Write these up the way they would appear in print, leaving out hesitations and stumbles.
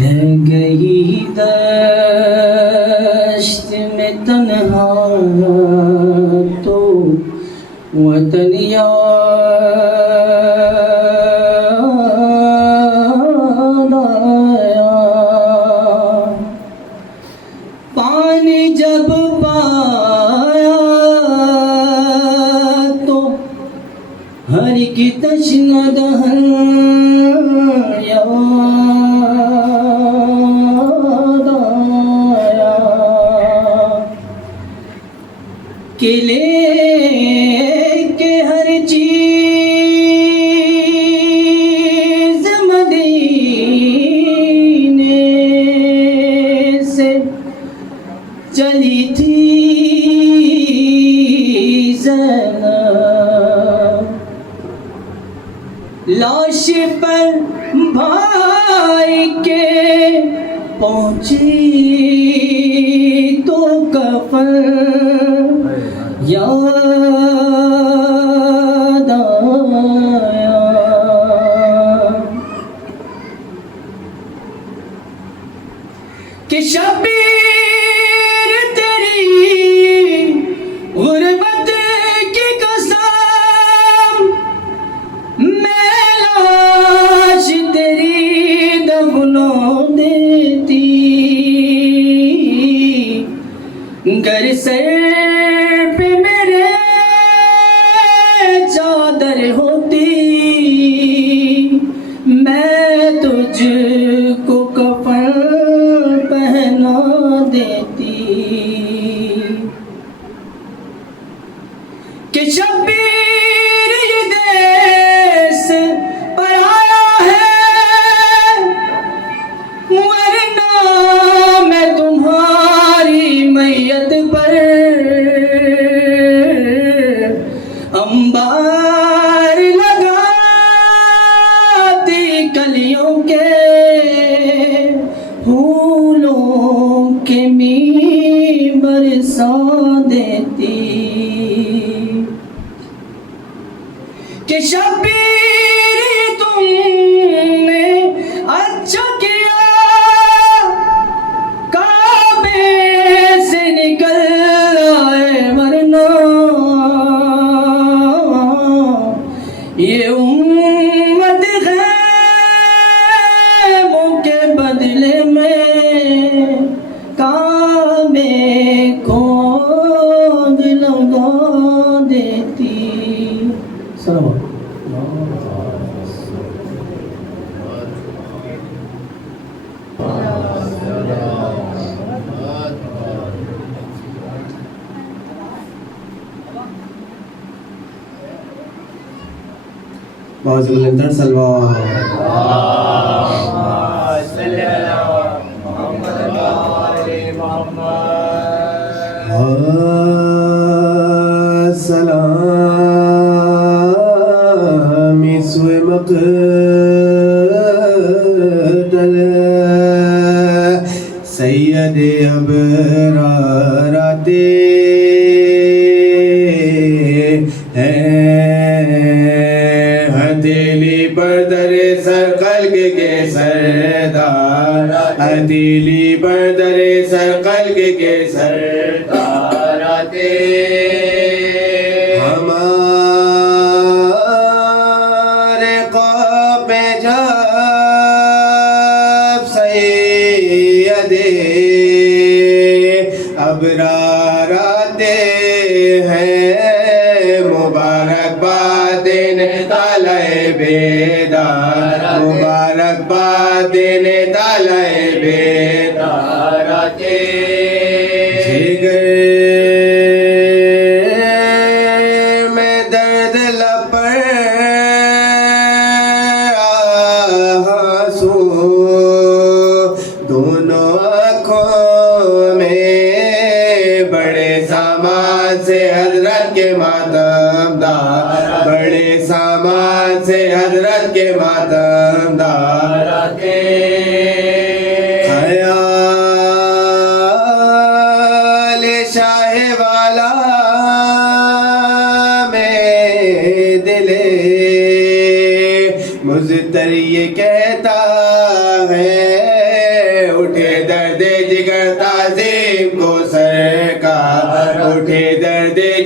ہے گئی دشت میں تنہا تو وطن یاد آیا، پانی جب پایا تو ہر کی تشنہ دہن یاد آیا، کہ لے کے ہر چیز مدینے سے چلی تھی زینب، لاش پر بھائی کے پہنچی تو کفن یاد آیا، کہ شبیر تیری غربت کی قسم میں لاش تیری دفنوں دیتی، گر سر پہ میرے چادر ہوتی میں تجھ کو کفن پہنا دیتی، کہ شبیر یہ دیس پر آیا ہے، ورنہ میں تمہاری میت پر انبار لگاتی، کلیوں کے پھولوں کے می برسا دیتی، کہ شبیر تم نے اچھا کیا کعبے سے نکل آئے، ورنہ یہ امت خیموں کے بدلے میں کعبے کو آگ لگا دیتی۔ سلام بہت بلندر سلوات سلام سوئے مقتل سید ابرارات ہتھیلی پر در سر خلق کے سردار، ہتھیلی پر در سر خلق کے سردار آتے، ہمارے خواب میں جب سید ابرار آتے ہیں، مبارک باد دینے تالائے بیدار، مبارک باد دینے تالائے بیدار آتے، جگر میں درد لپڑ آنسو، دونوں آنکھوں میں بڑے سامان سے حضرت کے ماتم دار، بڑے سامان سے حضرت کے ماتم دار آتے، خیال شاہ والا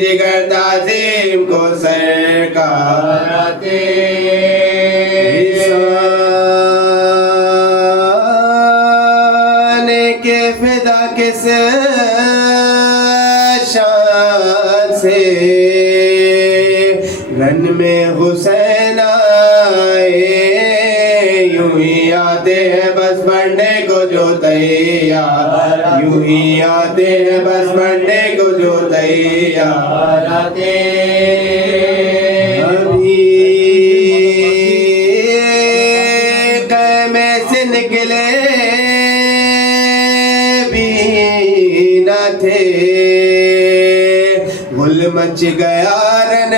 जिगर ताज़ीम को सरकार आते के फिदा किस शान से रन में हुसैन आए यूं ही आते हैं बस बढ़ने को जो तैयार यूं ही आते हैं बस बढ़ने को जो तैयार आते अभी क़ैमे से निकले थे गुल मच गया रन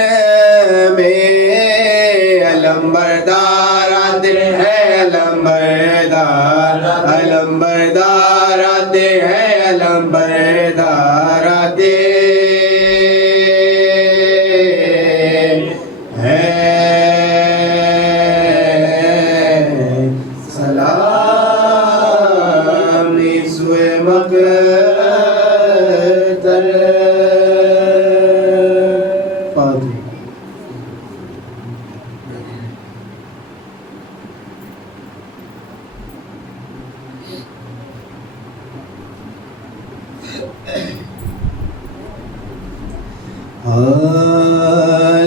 में अलंबरदार आते हैं अलंबरदार आते हैं अलंबरदार आते हैं सलाम निस्वे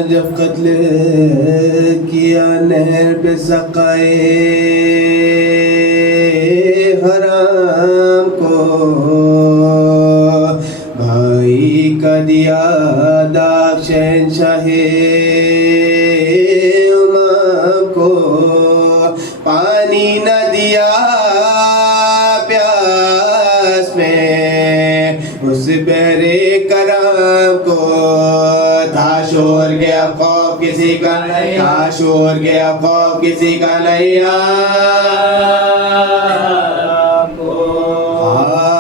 जब कत्ल किया नहर पे सकाए हराम को भाई का दिया दाग शहंशाहे उमम को पानी न दिया प्यास में उस बहरे करम को था शोर गया खौफ किसी का नहीं था शोर गया खौफ किसी का नहीं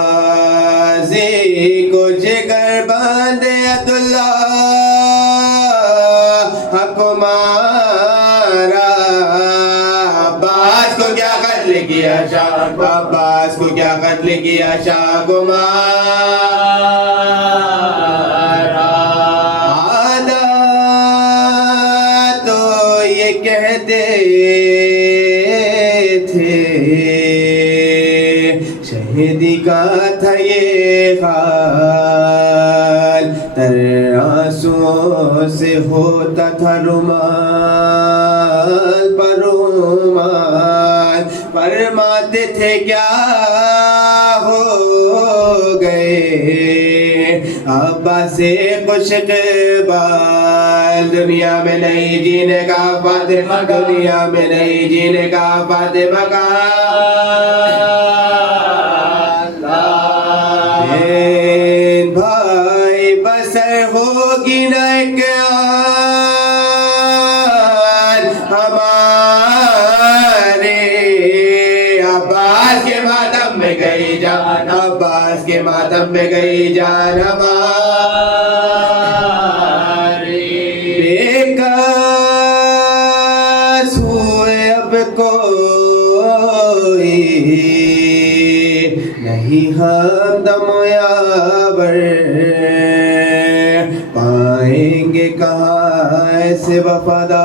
हाज़ी को जिगर बांधे अब्दुल्ला हकुमारा अब्बास को क्या कत्ल किया शाह अब्बास को क्या कत्ल किया शाह कुमारा आदा तो ये कहते थे शहीदी का था ये हाल तर आंसुओं से होता था रुमाल पर रुमाल फरमाते थे क्या हो गए अब्बा से खुश इक़बाल दुनिया में नहीं जीने का फातिमा दुनिया में नहीं जीने का फातिमा का भाई बसर होगी न एक हमारे अब्बास के मातम में गई जान अब्बास के मातम में गई जान हमारी बेकस हुए अब कोई नहीं हमदम यावर पाएंगे कहाँ ऐसे वफादार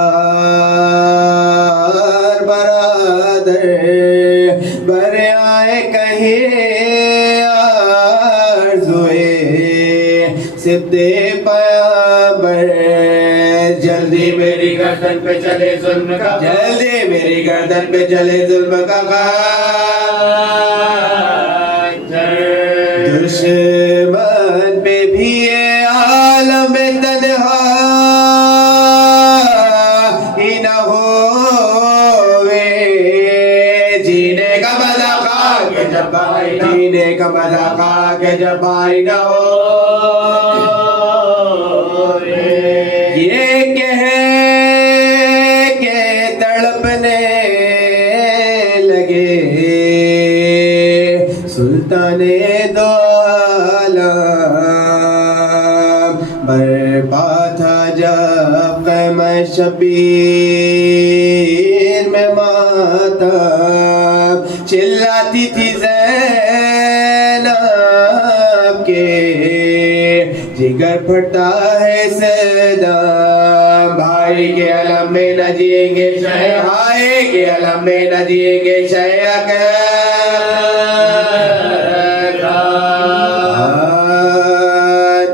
बरादर बर आए कहीं आरज़ुए सिद्दे पैगंबर जल्दी मेरी गर्दन पे चले जुल्म का जल्दी मेरी गर्दन पे चले जुल्म का दुश्मन पे भी ये आलम तन्हा ही न होवे जीने का मजा खा के जब आई जीने का मजा खा के जब आई न हो ये कह के तड़पने लगे सुल्ताने दो बरपा था जब क़ैम शबीर में माता चिल्लाती थी ज़ैनब के जिगर फटता है सदा, भाई के अलम में न जिएंगे शह, भाई के अलम में न जिएंगे शह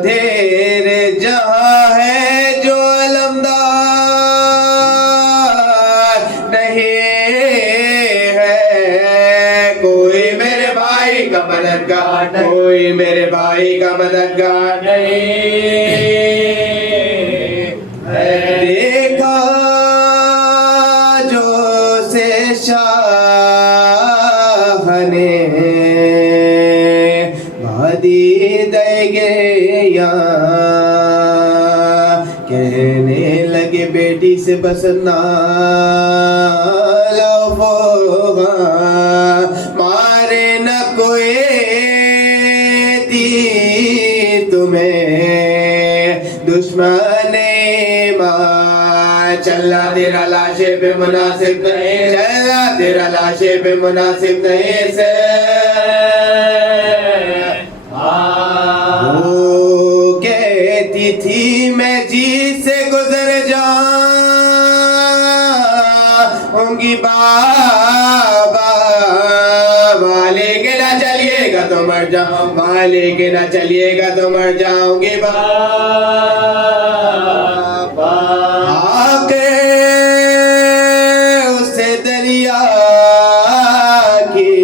ढेर जहाँ है जो अलमदार नहीं है, कोई मेरे भाई का मददगार, कोई मेरे भाई का मददगार नहीं है। देखा जो से शाह ने भादी देंगे या, कहने लगे बेटी से बस ना लौफोगा, मारे न कोई तुम्हें दुश्मन मार, चला तेरा लाशे पे मुनासिब नहीं, चला तेरा लाशे पे मुनासिब नहीं से वो कहती थी मैं जी से गुजर जाऊंगी बाबा, वाले के ना चलिएगा तो मर जाऊं, वाले के ना चलिएगा तो मर जाऊंगी बाबा। आके उसे दरिया की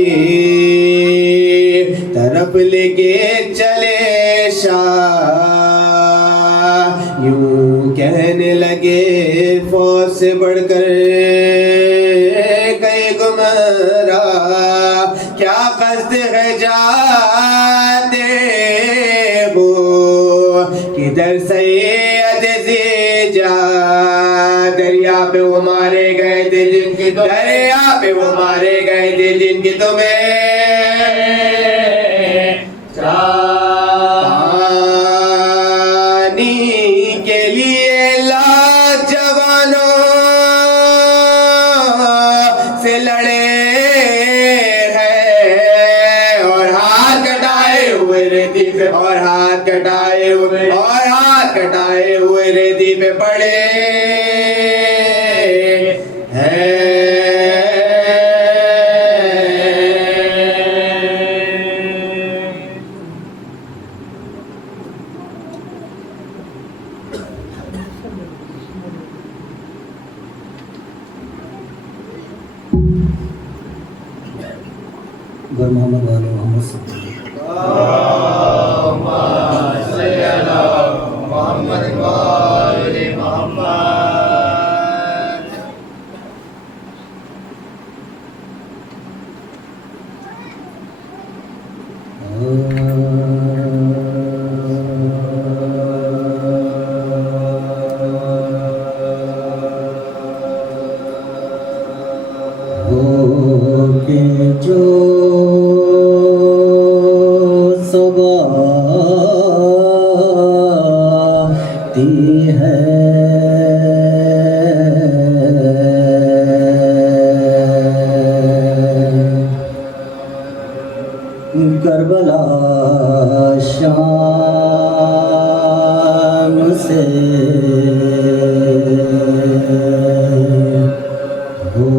तरफ लेके चले शाह, यूं कहने लगे फौज से बढ़कर कई गुमरा, क्या कष्ट है जाते वो किधर सैयद से जा, दरिया पे वो मारे गए थे जिनकी, दरिया पे वो मारे गए थे जिनकी तुम्हें पानी के लिए लाजवानों से लड़े हैं, और हाथ कटाए हुए रेती पे, और हाथ कटाए हुए, और हाथ कटाए हुए रेती पे पड़े हैं। गर मोहम्मद वाले मोहम्मद जो सवाती है करबला शाम से हो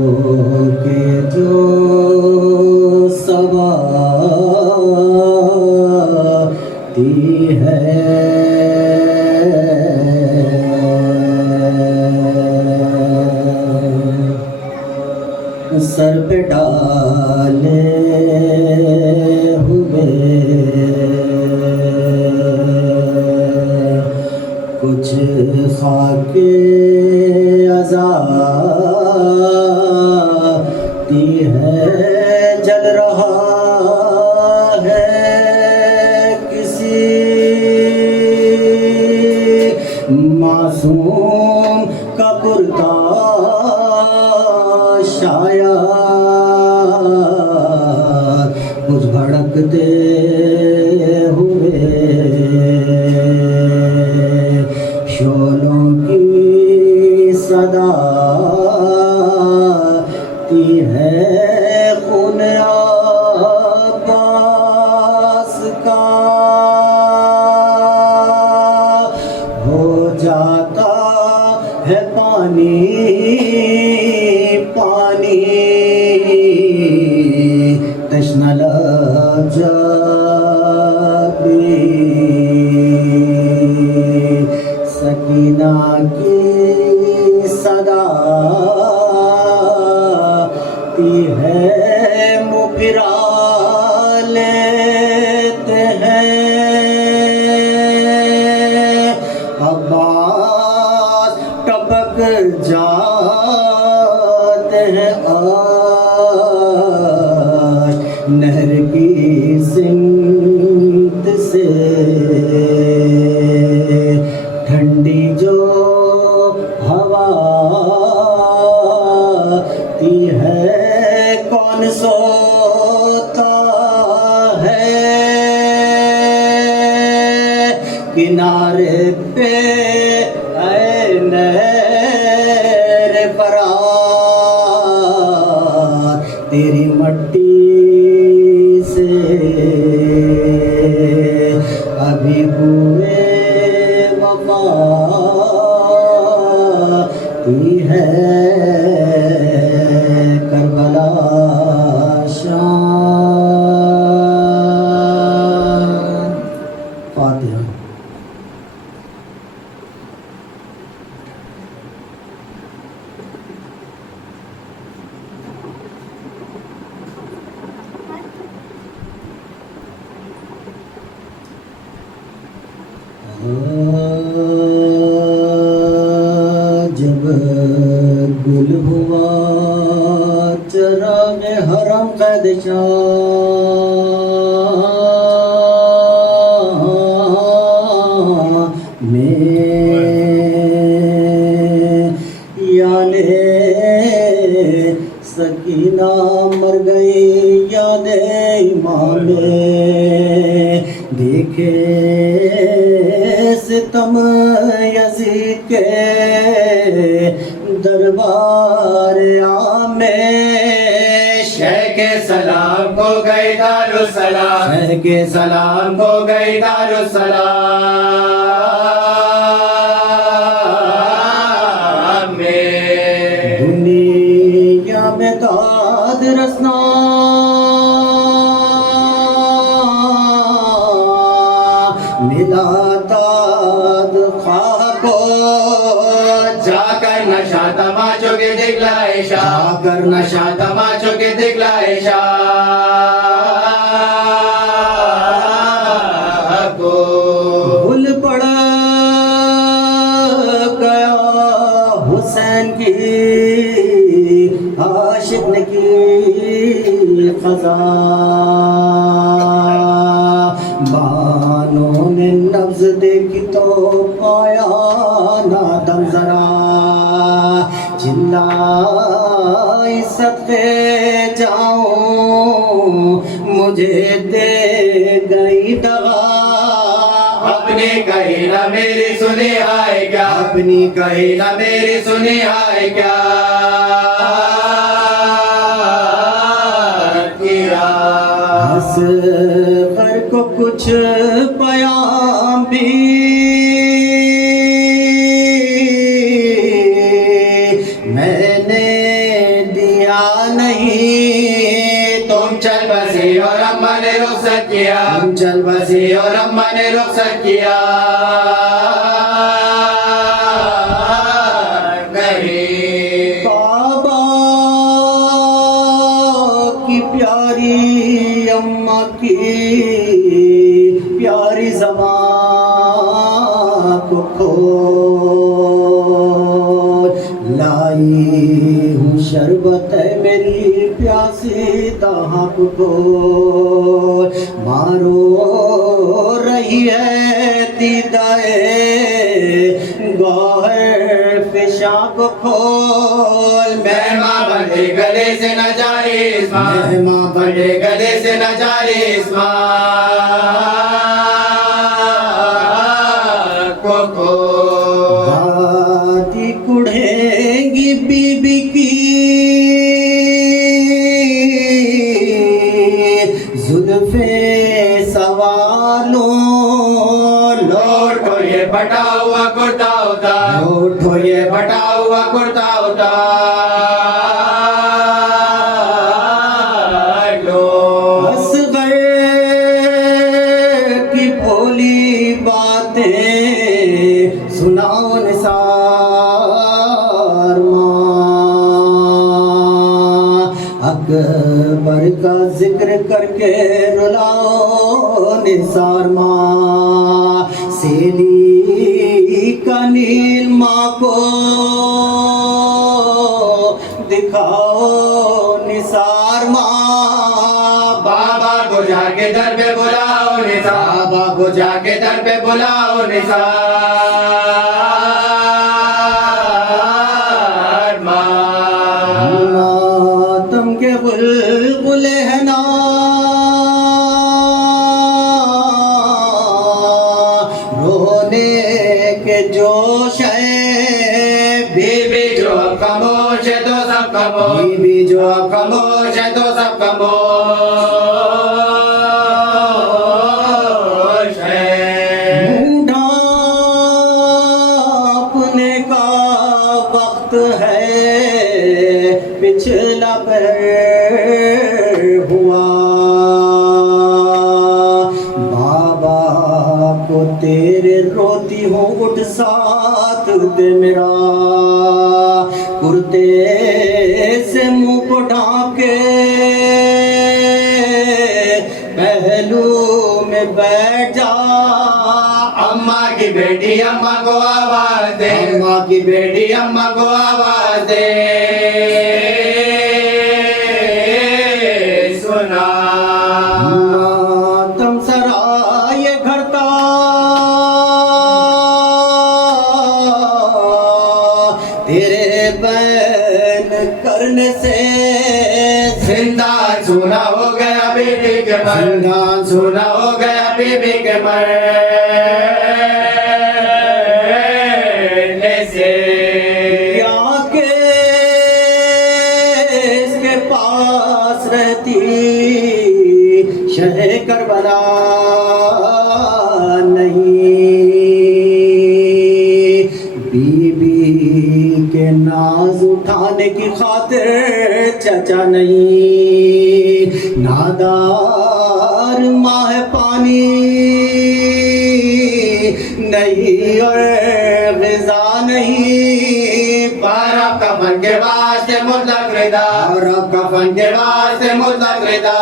के जो सवाती है सर पे डाले हुए कुछ खाके आज़ादी है, जल रहा है किसी मासूम का कुर्ता शायद कुछ भड़कते हुए शोलों की सदा ती है खून अब्बास का। جاتا ہے پانی پانی تشنہ لگ جاتی سکینہ کی صدا تی ہے منہ پھرا لیتے ہیں عباس ٹپک جاتے ہیں آج نہر کی سمت سے ٹھنڈی جو ہوا تی ہے کون سوتا ہے کنارے پہ اے نہر فرات تیری مٹی سے ابھی ہوئے وفا تی ہے کربلا شان فاتحہ جب گل ہوا چراغ حرم قید شاہ میں یاد سکینہ مر گئی یاد امام دیکھے ستم یزید کے دربار عامے شیخ کے سلام کو گئی دارالسلام شیخ کے سلام کو گئی دارالسلام میں دنیا میں داد رسنا ملا داد خواہ کو جا کر نشہ تماچوں کے دکھلائے شاہ جا کر نشہ تماچوں کے دکھلائے شاہ کو بھول پڑ گیا حسین کی عاشق نے کی قضا بانوں نے نبض دیکھی تو پایا نادم ذرا چلائی صدقے جاؤں مجھے دے گئی دغا اپنی کہیں نہ میری سنی آئے کیا اپنی کہیں نہ میری سنی آئے کیا اصغر کو کچھ پیام بھی میں نے دیا نہیں تم چل بسی اور اماں نے رخصت کیا تم چل بسی اور اماں نے رخصت کیا بابا کی پیاری اماں کی پیاری زبان کو کھول لائی ہوں شربت ہے میری پیاسی دہاں کو کھول مارو رہی ہے دیدائے گوہر فشاں کو کھول مہماں بڑے گلے سے نہ جاری اسماں مہماں بڑے گلے سے نہ جاری اسماں کو دادی کڑھیں گی بی بی کی زلفیں سوالوں لوٹ کو یہ پھٹا ہوا کرتا اتار اٹھو یہ پھٹا ہوا کرتا اتار لو اصغر کی بھولی باتیں سناؤ نثار ماں، اکبر کا ذکر کر کے رلاؤ نثار ماں، سیلی کا نیل ماں کو دکھاؤ نثار ماں، بابا کو جا کے در پہ بلاؤ نثار بابا کو جا کے در پہ بلاؤ نثار ماتم کے بلبل ہے نا رونے کے جوش ہے، بی بی جو اب خاموش ہے تو سب خاموش بی بی جو اب خاموش ہے تو سب خاموش ہے منہ ڈھانپنے کا وقت ہے، پچھلا پہر ہوا، بابا کو تیرے روتی ہوں اٹھ ساتھ دے میرا، کرتے سے منہ کو ڈھانپ کے پہلو میں بیٹھ جا، اماں کی بیٹی اماں کو آواز دے اماں کی بیٹی اماں کو آواز دے سنا ماتم سرائے گھرتا تیرے بین کرنے سے، زندان سونا ہو گیا بی بی کے زندان سونا ہو گیا بی بی کے مرنے سے، یا کہ اس کے پاس رہتی شہ کربلا نہیں، بی بی کے ناز اٹھانے کی خاطر چچا نہیں، نادار ماہ پانی نہیں اور غذا نہیں، بارہ کفن کے واسطے مطلق ردا بارہ کفن کے واسطے مطلق ردا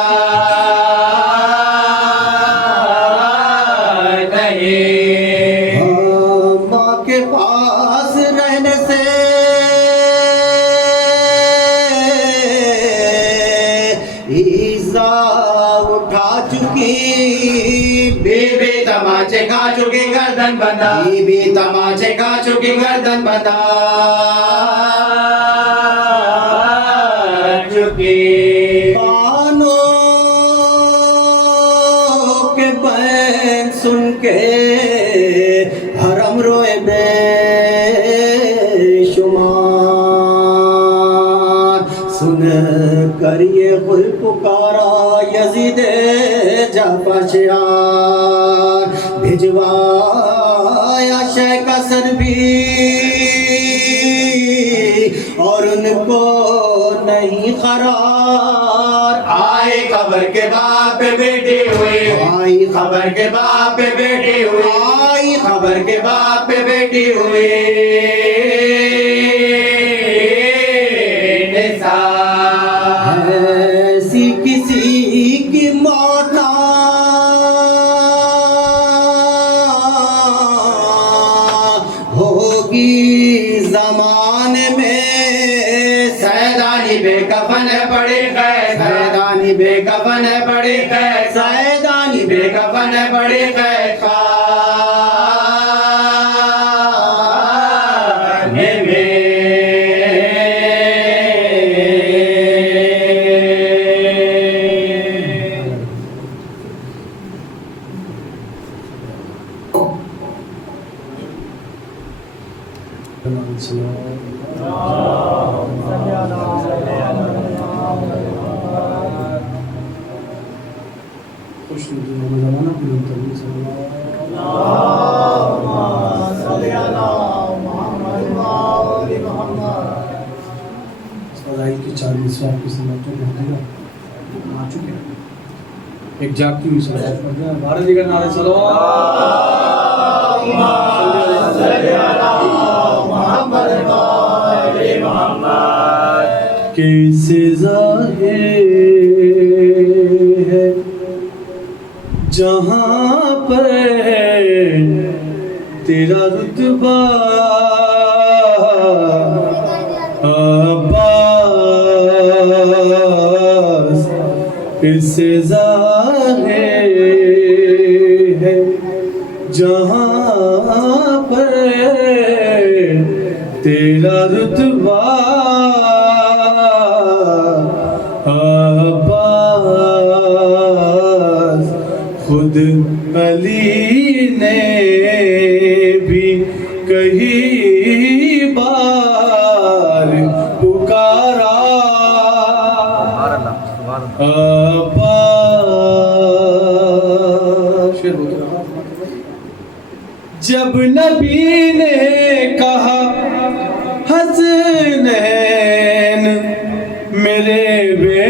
نہیں، ماں کے پاس رہنے سے ایزا اٹھا چکی، بی بی تماچے کھا چکی گردن بندہ بی بی تماچے کھا چکی گردن بندہ چکی کانوں کے بین سن کے حرم روئے بے شمار، سن کر یہ غل پکارا یزید جفاشیار، بھجوایا شیخ حسن بھی اور ان کو نہیں قرار، آئی خبر کے باپ پہ بیٹی ہوئی آئی خبر کے باپ پہ بیٹی ہوئی آئی خبر کے باپ پہ بیٹی ہوئی نثار ایسی کسی کی موت نہ ہوگی زمانے میں، سیدانی بے کفن ہے بڑی خیر سیدانی بے کفن ہے بڑی خیر سیدانی بے کفن ہے بڑی خیر خانے میں خوش سے آپ کی سمجھ تو بہت گا آ چکے ہیں ایک جاگتی ہوئی صلوات پڑھ دیں بھارت جی کا نعرہ صلوات کیسے ظاہر ہے جہاں پر تیرا رتبہ عباس کیسے ظاہر ہے جہاں پر تیرا رتبہ عباس خود علی نے بھی کئی بار پکارا عباس جب نبی نے کہا حسنین میرے بیٹے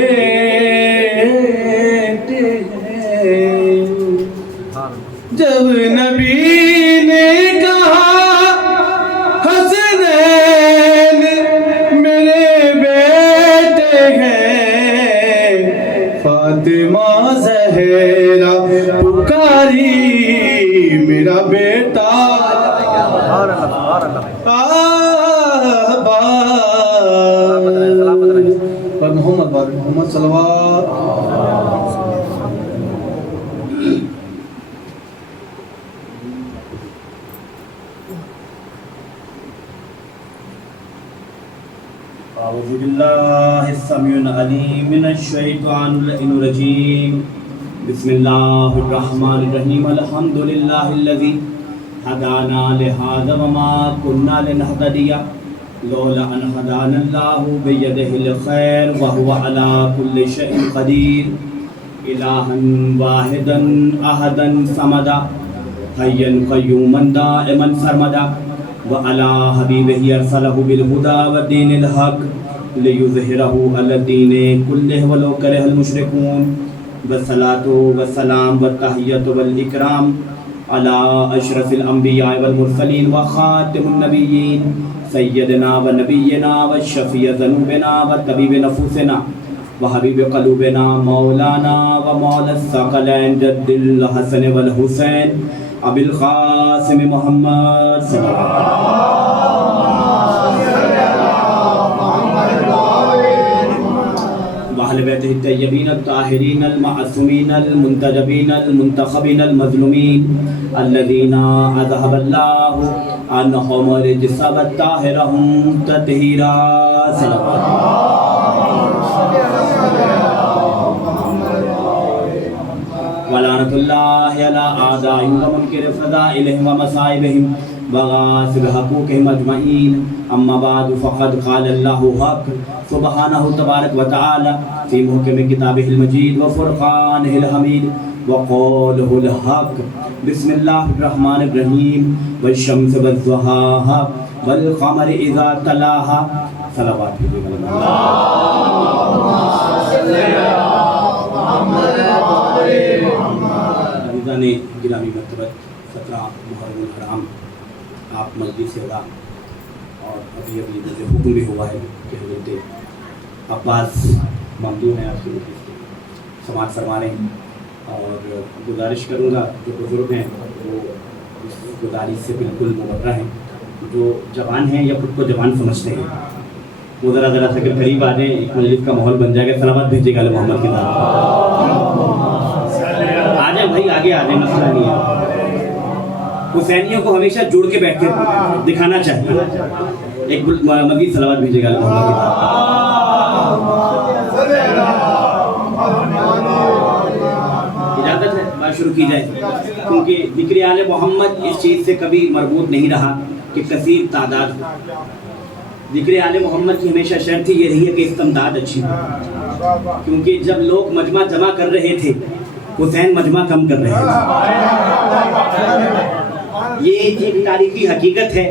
ہیں جب نبی نے کہا حسنین میرے بیٹے ہیں فاطمہ زہرا پکاری میرا بیٹا محمد صلوات اعوذ باللہ السمیع العلیم من الشیطان الرجیم بسم اللہ الرحمن الرحیم الحمد للہ الذی ہدانا لہذا وما كنا لنہتدی لولا ان ہدانا اللہ بیدہ الخیر وہو علی کل شیء قدیر الہا واحدا احدا صمدا حیا قیوما دائما سرمدا وعلى حبيبه أرسله بالهدى والدين الحق ليظهره على الدين كله ولو كره المشركون والصلاة والسلام والتحية والإكرام على أشرف الأنبياء والمرسلين وخاتم النبيين سيدنا ونبينا والشفيع ذنوبنا وطبيب نفوسنا وحبيب قلوبنا مولانا ومولى الثقلين جد الحسن والحسين ابی القاسم محمد صلی اللہ وأہل بیتہ الطیبین الطاہرین المعصومین المنتجبین المنتخبین المظلومین الذین اذهب اللہ عنہم الرجس وطہرہم تطہیرا صلوات ولعنت اللہ علی اعدائهم ومنکر فضائلهم ومصائبهم وغاصب حقوقهم اجمعین اما بعد فقد قال اللہ حق سبحانہ تبارک وتعالی فی محکم کتابہ المجید وفرقانہ الحمید وقولہ الحق بسم اللہ الرحمن الرحیم والشمس والضحاها والقمر اذا تلاها صلوات عزیزان گرامی مرتبہ 17 محرم الحرام آپ مسجد سے ہوگا اور ابھی مجھے حکم بھی ہوا ہے کہ حضرت عباس ممدوح ہیں آپ سے سماعت فرما رہے ہیں اور گزارش کروں گا جو بزرگ ہیں وہ اس گزارش سے بالکل مبرہ ہیں جو جوان ہیں یا خود کو جوان سمجھتے ہیں وہ ذرا سا کہ قریب آ جائیں ایک مجلس کا ماحول بن جائے گا سلامت بھیجے گا محمد کے نام آ جائیں بھائی آگے آ جائیں مسئلہ نہیں ہے حسینیوں کو ہمیشہ جوڑ کے بیٹھ کے دکھانا چاہیے ایک مزید صلوات بھیجے گا محمد کے نام اجازت ہے بات شروع کی جائے کیونکہ ذکر آل محمد اس چیز سے کبھی مربوط نہیں رہا کہ کثیر تعداد ہو ذکر آل محمد کی ہمیشہ شرط یہ رہی ہے کہ استمداد اچھی ہو کیونکہ جب لوگ مجمع جمع کر رہے تھے حسین مجمع کم کر رہے تھے یہ ایک تاریخی حقیقت ہے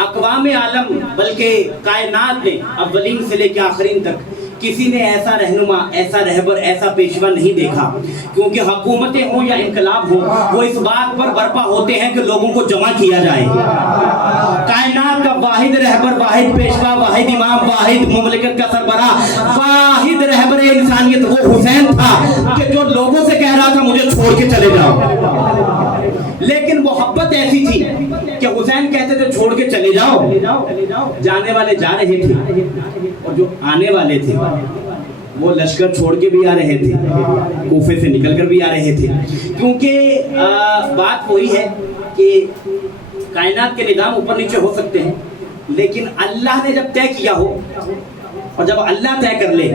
اقوام عالم بلکہ کائنات نے اولین سے لے کے آخرین تک کسی نے ایسا رہنما، ایسا رہبر، ایسا پیشوا نہیں دیکھا، کیونکہ حکومتیں ہوں یا انقلاب ہوں وہ اس بات پر برپا ہوتے ہیں کہ لوگوں کو جمع کیا جائے۔ کائنات کا واحد رہبر، واحد پیشوا، واحد امام، واحد مملکت کا سربراہ، واحد رہبر انسانیت وہ حسین تھا کہ جو لوگوں سے کہہ رہا تھا مجھے چھوڑ کے چلے جاؤ، لیکن محبت ایسی تھی کہ حسین کہتے تھے چھوڑ کے چلے جاؤ، جانے والے جا رہے تھے اور جو آنے والے تھے وہ لشکر چھوڑ کے بھی آ رہے تھے، کوفے سے نکل کر بھی آ رہے تھے، کیونکہ بات وہی ہے کہ کائنات کے نظام اوپر نیچے ہو سکتے ہیں، لیکن اللہ نے جب طے کیا ہو اور جب اللہ طے کر لے،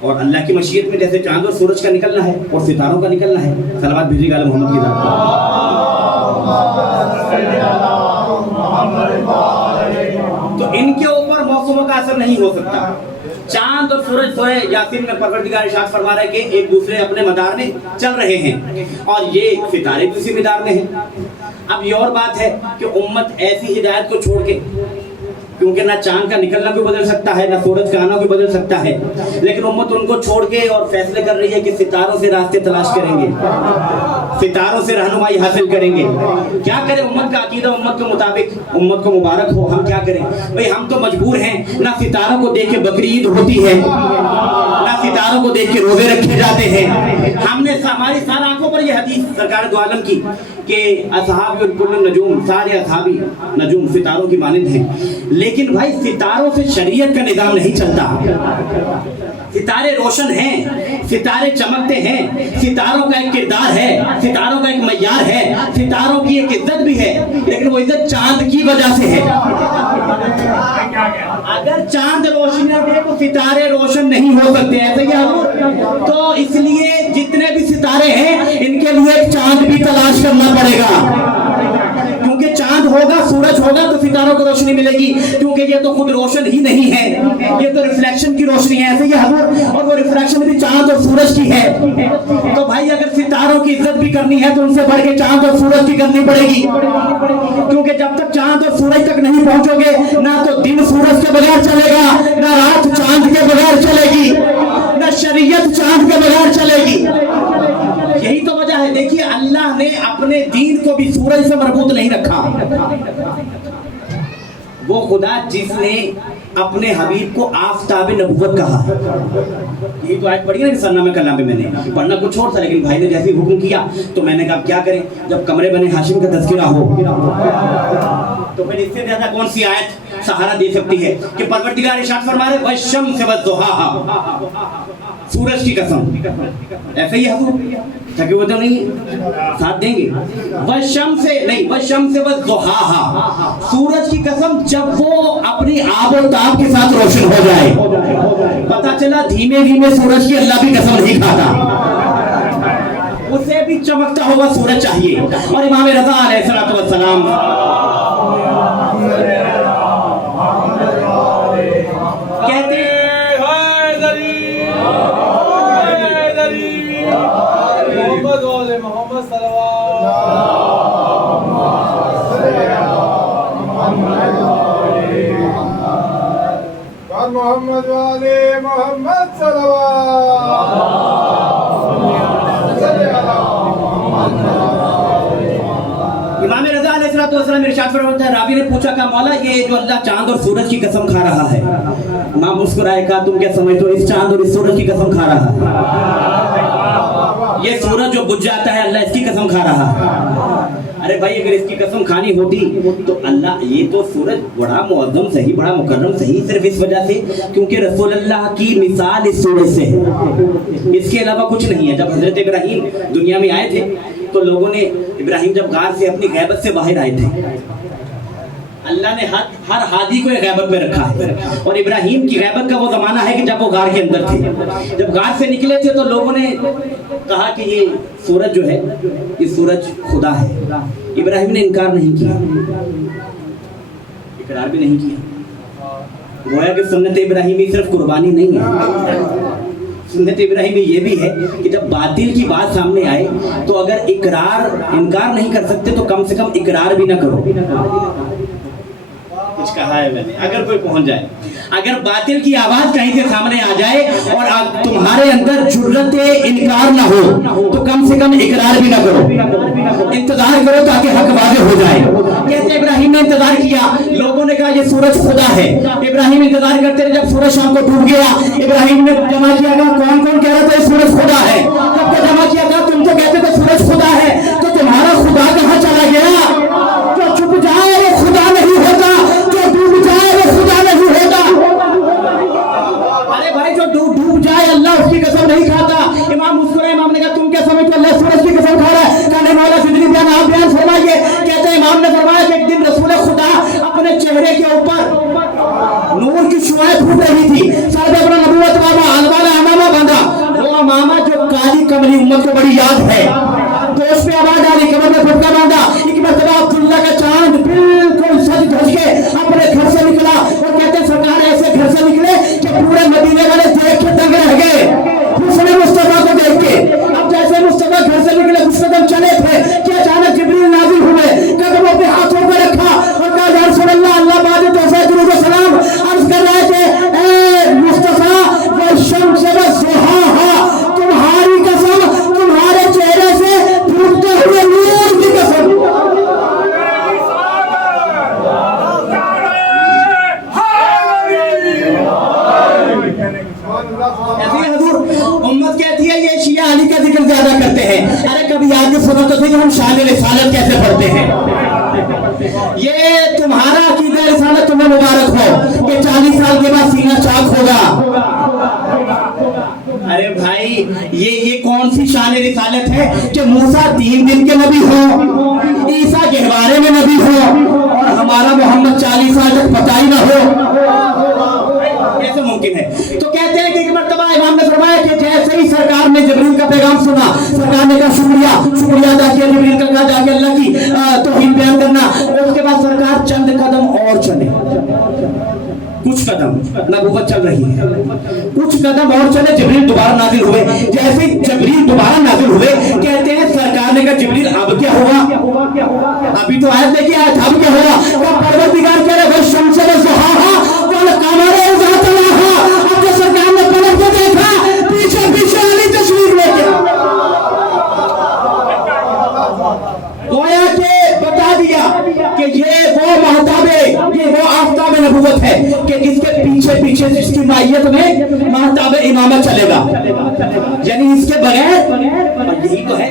اور اللہ کی مشیت میں جیسے چاند اور سورج کا نکلنا ہے اور ستاروں کا نکلنا ہے، صلوات بھیجیے گا محمد کی ذات۔ تو ان کے اوپر موسموں کا اثر نہیں ہو سکتا۔ چاند اور سورج سورہ یاسین میں پروردگار ارشاد فرما رہا ہے کہ ایک دوسرے اپنے مدار میں چل رہے ہیں اور یہ ستارے بھی اسی مدار میں ہیں۔ اب یہ اور بات ہے کہ امت ایسی ہدایت کو چھوڑ کے، کیونکہ نہ چاند کا نکلنا کوئی بدل سکتا ہے، نہ سورج کا آنا کوئی بدل سکتا ہے، لیکن امت ان کو چھوڑ کے اور فیصلے کر رہی ہے کہ ستاروں سے راستے تلاش کریں گے، ستاروں سے رہنمائی حاصل کریں گے۔ کیا کریں؟ امت کا عقیدہ امت کے مطابق، امت کو مبارک ہو، ہم کیا کریں بھئی؟ ہم تو مجبور ہیں، نہ ستاروں کو دیکھ کے بقر عید ہوتی ہے، نہ ستاروں کو دیکھ کے روزے رکھے جاتے ہیں۔ ہم نے ہماری ساری آنکھوں پر یہ حدیث سرکار دو عالم کی کہ اصحاب کل النجوم، سارے اصحابی نجوم ستاروں کی مانند ہیں، لیکن بھائی ستاروں سے شریعت کا نظام نہیں چلتا۔ ستارے روشن ہیں، ستارے چمکتے ہیں، ستاروں کا ایک کردار ہے، ستاروں کا ایک معیار ہے، ستاروں کی ایک عزت بھی ہے، لیکن وہ عزت چاند کی وجہ سے ہے۔ اگر چاند روشن دے تو ستارے روشن نہیں ہو سکتے، ایسا ہی حضور؟ تو اس لیے جتنے بھی ستارے ہیں ان کے لیے ایک چاند بھی تلاش کرنا پڑے گا، کیونکہ چاند ہوگا، سورج ہوگا تو ستاروں کو روشنی ملے گی، کیونکہ یہ تو خود روشن ہی نہیں ہے، یہ تو ریفلیکشن کی روشنی ہے، ایسے ہی حضور؟ اور وہ ریفلیکشن بھی چاند اور سورج کی ہے۔ تو بھائی اگر ستاروں کی عزت بھی کرنی ہے تو ان سے بڑھ کے چاند اور سورج کی کرنی پڑے گی، کیونکہ جب تک چاند اور سورج تک نہیں پہنچو گے، نہ تو دن سورج کے بغیر چلے گا، نہ رات چاند کے بغیر چلے گی، نہ شریعت چاند کے بغیر چلے گی۔ یہی تو وجہ ہے، دیکھیے اللہ نے اپنے دین کو بھی سورج سے مربوط نہیں رکھا۔ وہ خدا جس نے اپنے حبیب کو آفتاب نبوت کہا، یہی تو آیت پڑھی نا رسالہ میں کلام میں نے پڑھنا کچھ اور تھا، لیکن بھائی نے جیسے حکم کیا تو میں نے کہا کیا کریں، جب کمرے بنے ہاشم کا تذکرہ ہو تو پھر اس سے زیادہ کون سی آیت سہارا دے سکتی ہے کہ پروردگار ارشاد فرما رہے والشمس والضحاها، سورج کی قسم، ایسے ہی حضور تھکے ہوئے تو نہیں ساتھ دیں گے، والشمس نہیں، والشمس والضحاها، سورج کی قسم جب وہ اپنی آب و تاب کے ساتھ روشن ہو جائے، پتہ چلا دھیمے دھیمے سورج کی اللہ بھی قسم نہیں کھاتا، اسے بھی چمکتا ہوا سورج چاہیے۔ اور امام رضا علیہ السلام کہتے ہیں محمد صلوات محمد والے محمد صلوات۔ امام رضا علیہ السلام ارشاد فرماتے ہیں، راوی نے پوچھا کہ مولا یہ جو اللہ چاند اور سورج کی قسم کھا رہا ہے، امام مسکرائے کہا تم کیا سمجھتے ہو اس چاند اور اس سورج کی قسم کھا رہا ہے؟ یہ سورج جو بجھ جاتا ہے اللہ اس کی قسم کھا رہا ہے۔ ارے بھائی اگر اس کی قسم کھانی ہوتی تو اللہ، یہ تو سورج بڑا معظم صحیح، بڑا مکرم صحیح، صرف اس وجہ سے کیونکہ رسول اللہ کی مثال اس سورج سے ہے، اس کے علاوہ کچھ نہیں ہے۔ جب حضرت ابراہیم دنیا میں آئے تھے تو لوگوں نے، ابراہیم جب غار سے اپنی غیبت سے باہر آئے تھے، اللہ نے ہر ہادی کو غیبت میں رکھا ہے، اور ابراہیم کی غیبت کا وہ زمانہ ہے کہ جب وہ غار کے اندر تھے، جب غار سے نکلے تھے تو لوگوں نے کہا کہ یہ سورج جو ہے یہ سورج خدا ہے۔ ابراہیم نے انکار نہیں کیا، اقرار بھی نہیں کیا۔ گویا کہ سنت ابراہیمی صرف قربانی نہیں ہے، سنت ابراہیمی یہ بھی ہے کہ جب باطل کی بات سامنے آئے تو اگر انکار نہیں کر سکتے تو کم سے کم اقرار بھی نہ کرو۔ کچھ کہا ہے میں نے، اگر کوئی پہنچ جائے अगर बातिल की आवाज कहीं से सामने आ जाए और तुम्हारे अंदर जुर्रत इनकार ना हो तो कम से कम इकरार भी ना करो, इंतजार करो ताकि हक वाज़ेह हो जाए। कहते इब्राहिम ने इंतजार किया, लोगों ने कहा ये सूरज खुदा है। इब्राहिम इंतजार करते रहे, जब सूरज शाम को डूब गया इब्राहिम ने जमा किया, कौन कौन कह रहा था ये सूरज खुदा है? सबको जमा किया था, तुम तो कहते थे सूरज खुदा है, तो तुम्हारा खुदा कहाँ चला गया? जो छुप जाए वो खुदा नहीं होता, जो डूब जाए वो खुदा नहीं होता। अरे भाई जो डूब जाए अल्लाह उसकी कसम नहीं खाता। इमाम मुस्कुराए, इमाम ने कहा तुम क्या समझते हो अल्लाह सूरज की कसम खा रहा है? कहने वाला जितनी बयान आप बयान फरमाइए। कहते हैं इमाम ने फरमाया कि एक दिन रसूल खुदा अपने चेहरे के ऊपर नूर की शुआएं फूट रही थी, सर पे अपना नबूवत वाला अमामा बांधा, वो अमामा जो काली कमली उम्मत को बड़ी याद है, तो उस पे आवाज डाली, कमर में फटका बांधा। एक मरतबा अब्दुल्ला का चांद बिल्कुल सज धज के अपने घर से निकला, और कहते हैं सरकार ऐसे घर से निकले कि पूरे मदीने वाले देख के दंग रह गए हुस्न मुस्तफा को देख के। अब जैसे मुस्तफा घर से निकले कुछ कदम चले थे कि अचानक जिब्रील नाज़िल हुए, कदमों पे हाथों पे रखा और कहा या रसूल अल्लाह, अल्लाह बाजे तो से दुरूद व सलाम अर्ज कर रहे थे, ए मुस्तफा वो शम्स व ज़ुहाहा, तुम्हारी कसम, तुम्हारे चेहरे से फूटते हुए नूर की कसम। उम्मत कहती है ये शिया अली का जिक्र ज्यादा करते हैं। अरे कभी आगे सुनो तो सही हम शान रिसालत कैसे पढ़ते हैं। ये तुम्हारा अकीदा रिसालत तुम्हें मुबारक हो कि 40 साल के बाद सीना चाक होगा। अरे भाई ये कौन सी शान रिसालत है कि मूसा 3 दिन के नबी हो, ईसा गहवारे में नबी हो, और हमारा मोहम्मद 40 साल तक पता ही ना हो? कैसे मुमकिन है? तो कहते हैं कि एक मर्तबा इमाम ने फरमाया कि जैसे ही सरकार ने जिब्रील का पैगाम सुना, सरकार ने कहा शुक्रिया अदा किया, जिब्रील का कहा जाके अल्लाह की तौहीद बयान करना। उसके बाद सरकार चंद कदम और चले, कुछ कदम नबूवत चल रही है, कुछ कदम और चले, जिब्रील दोबारा नाजिल हुए। जैसे जिब्रील दोबारा नाजिल हुए, कहते हैं सरकार ने कहा जिब्रील अब क्या होगा? अभी तो आयत लेके आया था, अब क्या होगा? परवरदिगार कह रहे भाई शम्स व ज़ुहाहा वल कमर इज़ा तलाहा। अब जो सरकार ने पलट के देखा, पीछे पीछे अली तस्वीर लेके गोया के बता दिया कि ये वो महताबे, ये वो आफ्ताब नबूवत है कि जिसके पीछे पीछे जिसकी मायत में महताबे इमामत चलेगा, यानी इसके बगैर। और यही तो है,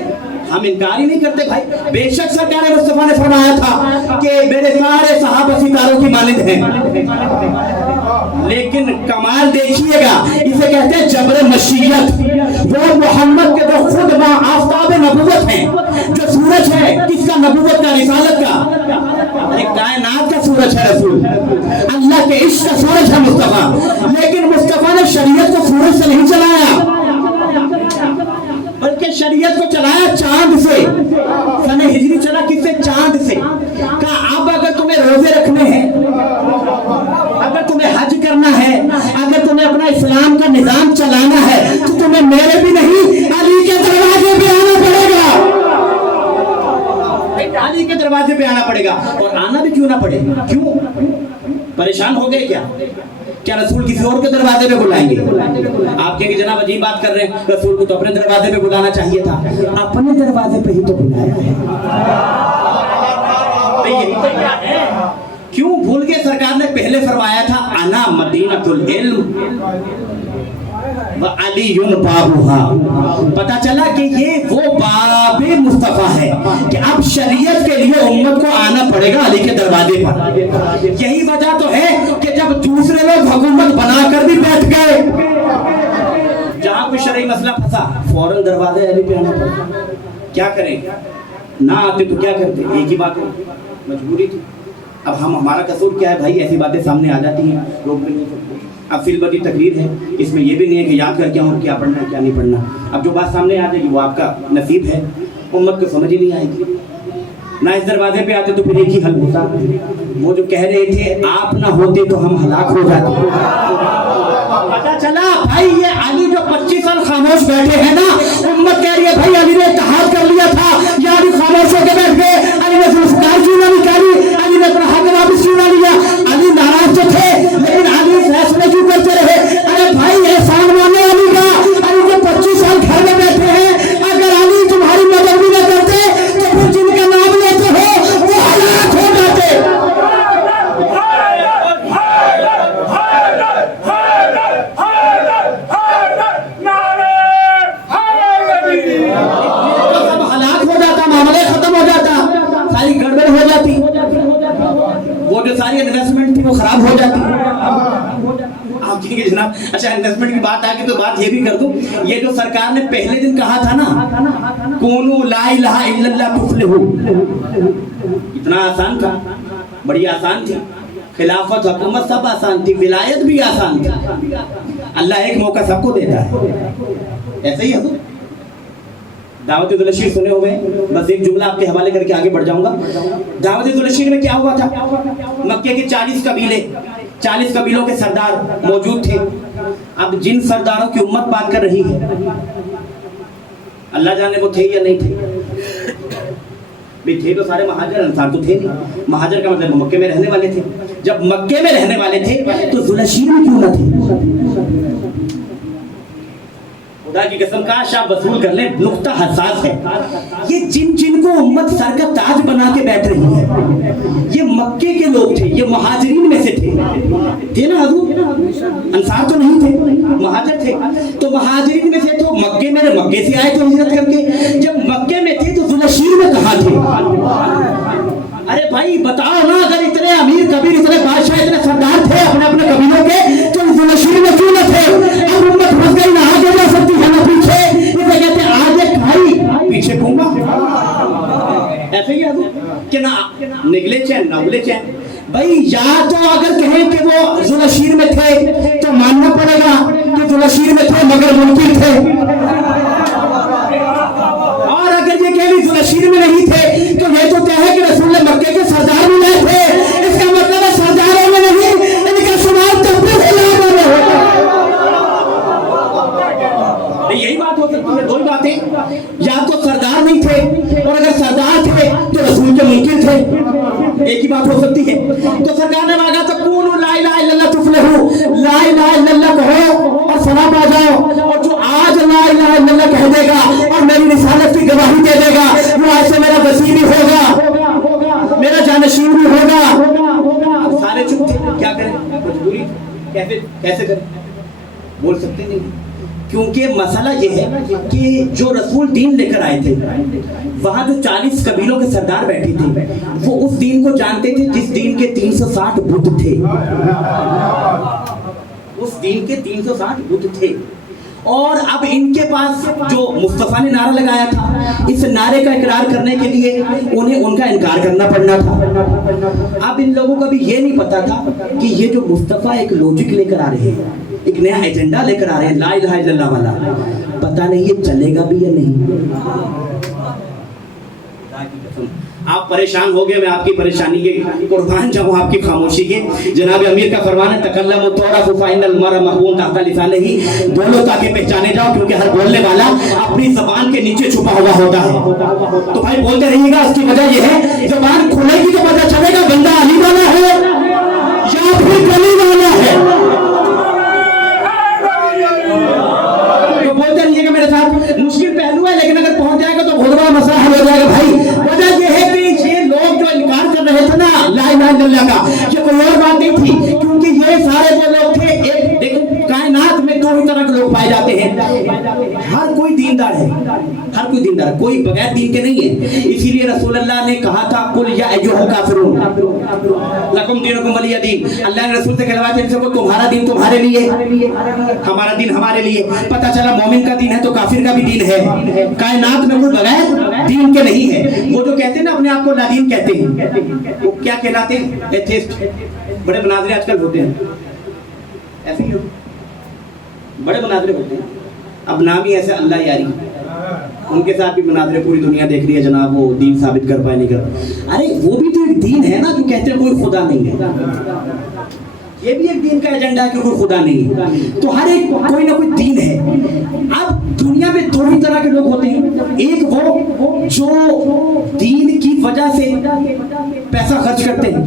हम इनकार ही नहीं करते भाई। बेशक सरकार मुस्तफा ने फरमाया था कि मेरे सारे सहाबा सितारों की मानिंद हैं, लेकिन कमाल देखिएगा, इसे कहते हैं जबर मशीयत। वो मोहम्मद के जो खुद आफ्ताब नबूवत हैं, जो सूरज है किसका? नबूवत का, रिसालत का, कायनात का सूरज है रसूल, अल्लाह के इश्क का सूरज है मुस्तफा। लेकिन मुस्तफा ने शरीयत को सूरज से नहीं चलाया, बल्कि शरीयत को चलाया चांद से। सने हिजरी चला किससे? चांद से। कहा अब अगर तुम्हें रोजे रखने हैं, अगर तुम्हें हज करना है, अगर तुम्हें अपना इस्लाम का निजाम चलाना है, तो तुम्हें मेरे भी नहीं अली के दरवाजे पे आना पड़ेगा। अली के दरवाजे पे आना पड़ेगा। और आना भी क्यों ना पड़े? क्यों परेशान हो गए क्या? क्या रसूल किसी और के दरवाजे पे बुलाएंगे? आप कहेंगे जनाब अजीब बात कर रहे हैं, रसूल को तो अपने दरवाजे पे बुलाना चाहिए था। अपने दरवाजे पे ही तो बुलाया है। यही तो क्या है? क्यों भूल गए? सरकार ने पहले फरमाया था अना मदीनतुल इल्म व अलीयुन बाबुहा। पता चला कि ये वो बाबे मुस्तफा है कि अब शरीयत के लिए उम्मत को आना पड़ेगा अली के दरवाजे पर। यही वजह तो है कि जब दूसरे लोग हुकूमत बनाकर भी बैठ गए, जहां कोई शरई मसला फंसा, फौरन दरवाजे अली पे आना पड़ेगा। क्या करें? ना आते तो क्या करते? एक ही बात हो, मजबूरी थी। अब हमारा कसूर क्या है भाई? ऐसी बातें सामने आ जाती हैं, रोक भी नहीं सकते। अब फिलबदी तकरीर है, इसमें यह भी नहीं है कि याद करके हूँ क्या पढ़ना है क्या नहीं पढ़ना। अब जो बात सामने आ जाएगी वो आपका नसीब है, उम्मत को समझ ही नहीं आएगी। ना इस दरवाजे पे आते तो फिर एक ही हल होता। वो जो कह रहे थे आप ना होते तो हम हलाक हो जाते। पता चला भाई ये अली जो 25 साल खामोश बैठे हैं ना, उम्मत कह रही है भाई अली ने इत्तेहाद कर लिया था, या अली खामोश होकर बैठ गए, अली ने जुल्फकार क्यों ना निकाली, अली ने अपना हक वापस क्यों ना लिया। अली नाराज तो थे, लेकिन अली फैसला इन्वेस्टमेंट थी वो खराब हो जाती। आप कहेंगे जनाब अच्छा इन्वेस्टमेंट की बात आ गई तो बात ये भी कर दूं, ये जो सरकार ने पहले दिन कहा था ना कूनू ला इलाहा इल्लल्लाह तुफ्लिहू, इतना आसान था, बड़ी आसान थी, खिलाफत हुकूमत सब आसान थी, विलायत भी आसान थी। अल्लाह एक मौका सबको देता है, ऐसे ही है। दावत दुलशीर सुने हुए, बस एक जुमला आपके हवाले करके आगे बढ़ जाऊंगा। दावत दुलशीर में क्या हुआ था, मक्के के 40 कबीलों के सरदार मौजूद थे। अब जिन सरदारों की उम्मत बात कर रही है अल्लाह जाने वो थे या नहीं थे, भी थे तो सारे महाजर, अंसार तो थे नहीं। महाजर का मतलब मक्के में रहने वाले थे। जब मक्के में रहने वाले थे तो जुलशीर में क्यों न थे? खुदा की कसम काश आप वसूल कर लें, नुक्ता हसास है। ये जिन को उम्मत सर का ताज बना के बैठ रही है, ये मक्के के लोग थे, ये महाजरीन में से थे ना हजूर, अंसार तो नहीं थे, महाजर थे। तो महाजरीन में से तो मक्के से आए थे हिजरत करके, जब मक्के में थे तो जुलशीर में कहाँ थे? अरे भाई बताओ ना, अगर इतने अमीर कबीर, इतने बादशाह, इतने सरदार थे अपने अपने कबीलों के, तो जुलशीर में क्यों न थे? अब उम्मत फंस गई, ना आगे जा सकती है ना पीछे, इसे कहते हैं आगे खाई पीछे घूमा। ऐसे ही कि ना निकले चैन ना उगले चैन। भाई या तो अगर कहें कि वो जुलशीर में थे तो मानना पड़ेगा कि जुलशीर में थे मगर मुमकिन थे, और अगर ये कहें जुलशीर में नहीं थे तो ये तो तय है कि रसूल मक्के के सरदार भी नहीं थे। इसका मतलब है सरदारों में नहीं, इनका शुमार तो यही बात हो सकती है। दो ही बातें, या तो सरदार नहीं थे, और अगर सरदार थे तो रसूल के मुमकिन थे, एक ही बात हो सकती है। तो सरकार ने मांगा था कूनू ला इलाहा इल्लल्लाह तुफ्लिहू, ला इलाहा इल्लल्लाह कहो और सलाम आ जाओ, और जो आज ला इलाहा इल्लल्लाह कह देगा और मेरी रिसालत की गवाही दे देगा, वो आज से मेरा वसी भी होगा, मेरा जानशीन भी होगा। सारे चुप थे, क्या करें, मजबूरी, कैसे करें, बोल सकते नहीं, क्योंकि मसला ये है कि जो रसूल दीन लेकर आए थे, वहां जो 40 कबीलों के सरदार बैठे थे वो उस दीन को जानते थे जिस दीन के 360 बुत थे, उस दीन के 360 बुत थे। और अब इनके पास जो मुस्तफा ने नारा लगाया था, इस नारे का इकरार करने के लिए उन्हें उनका इनकार करना पड़ना था। अब इन लोगों को भी ये नहीं पता था कि ये जो मुस्तफा एक लॉजिक लेकर आ रहे हैं, एक नया एजेंडा लेकर आ रहे हैं, ला इलाहा इल्लल्लाह वाला, पता नहीं ये चलेगा भी या नहीं। आप परेशान हो गए, मैं आपकी परेशानी के कुर्बान जाऊं, आपकी खामोशी के। जनाब अमीर का फरमान है तकल्लमु तुअरफु फ़इन्नल मर्अ महबून तहता लिसानिही, बोलो ताकि पहचाने जाओ, क्योंकि हर बोलने वाला अपनी ज़बान के नीचे छुपा हुआ होता है। तो भाई बोलते रहिएगा, उसकी वजह यह है ज़बान खुलेगी तो पता चलेगा बंदा अली वाला है या फिर गली वाला है। तो बोलते रहिएगा मेरे साथ, मुश्किल पहलू है लेकिन अगर पहुंच जाएगा तो बहुत बड़ा मसला हल हो जाएगा। भाई वजह यह है कि ये लोग जो इनकार कर रहे थे ना ला इलाहा इल्लल्लाह का, ये कोई और बात नहीं थी, क्योंकि ये सारे वो लोग थे, एक देखो कायनात में दो ही तरह के लोग पाए जाते हैं, हर कोई दीनदार है, हर कोई दीनदार, कोई बगैर दीन के नहीं है। इसीलिए रसूलुल्लाह ने कहा था कुल या अय्युहल काफिरून लकुम दीनुकुम वलिय दीन। अल्लाह ने रसूल से कहलवाया था इनको, तुम्हारा दीन तुम्हारे लिए, हमारा दीन हमारे लिए। पता चला मोमिन का दीन है तो काफिर का भी दीन है, कायनात में कोई बगैर दीन के नहीं है। वो जो कहते हैं ना अपने आप को लादीन कहते हैं, वो क्या कहलाते हैं, एथेइस्ट। बड़े मुनाज़रे आजकल होते हैं, ऐसे ही बड़े मुनाज़रे होते हैं, अब नाम ही ऐसे अल्लाह यारी, उनके साथ भी मुनाज़रे पूरी दुनिया देख रही है जनाब, वो दीन साबित कर पाए नहीं कर। अरे वो भी तो एक दीन है ना, जो कहते हैं कोई खुदा नहीं है, ये भी एक दीन का एजेंडा है कि कोई खुदा नहीं है। तो हर एक कोई ना कोई दीन है। अब दुनिया में दो ही तरह के लोग होते हैं, एक वो जो दीन की वजह से पैसा खर्च करते हैं,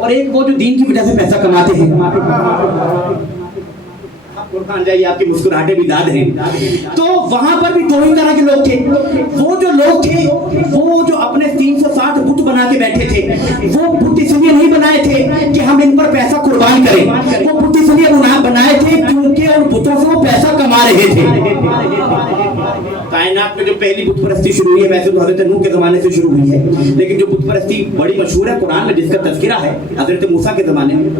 और एक वो जो दीन की वजह से पैसा कमाते हैं। कुर्बान जाइए, आपकी मुस्कुराहटें भी दाद हैं। तो वहां पर भी दो ही तरह के लोग थे। वो जो लोग थे वो जो अपने 360 बुत बना के बैठे थे, वो बुत इसलिए नहीं बनाए थे कि हम इन पर पैसा कुर्बान करें, वो बुत इसलिए बनाए थे क्योंकि उन बुतों से वो पैसा कमा रहे थे। کائنات میں جو پہلی بت پرستی شروع ہوئی ہے ویسے تو حضرت نوح کے زمانے سے شروع ہوئی ہے، لیکن جو بت پرستی بڑی مشہور ہے قرآن میں جس کا تذکرہ ہے حضرت موسیٰ کے زمانے میں،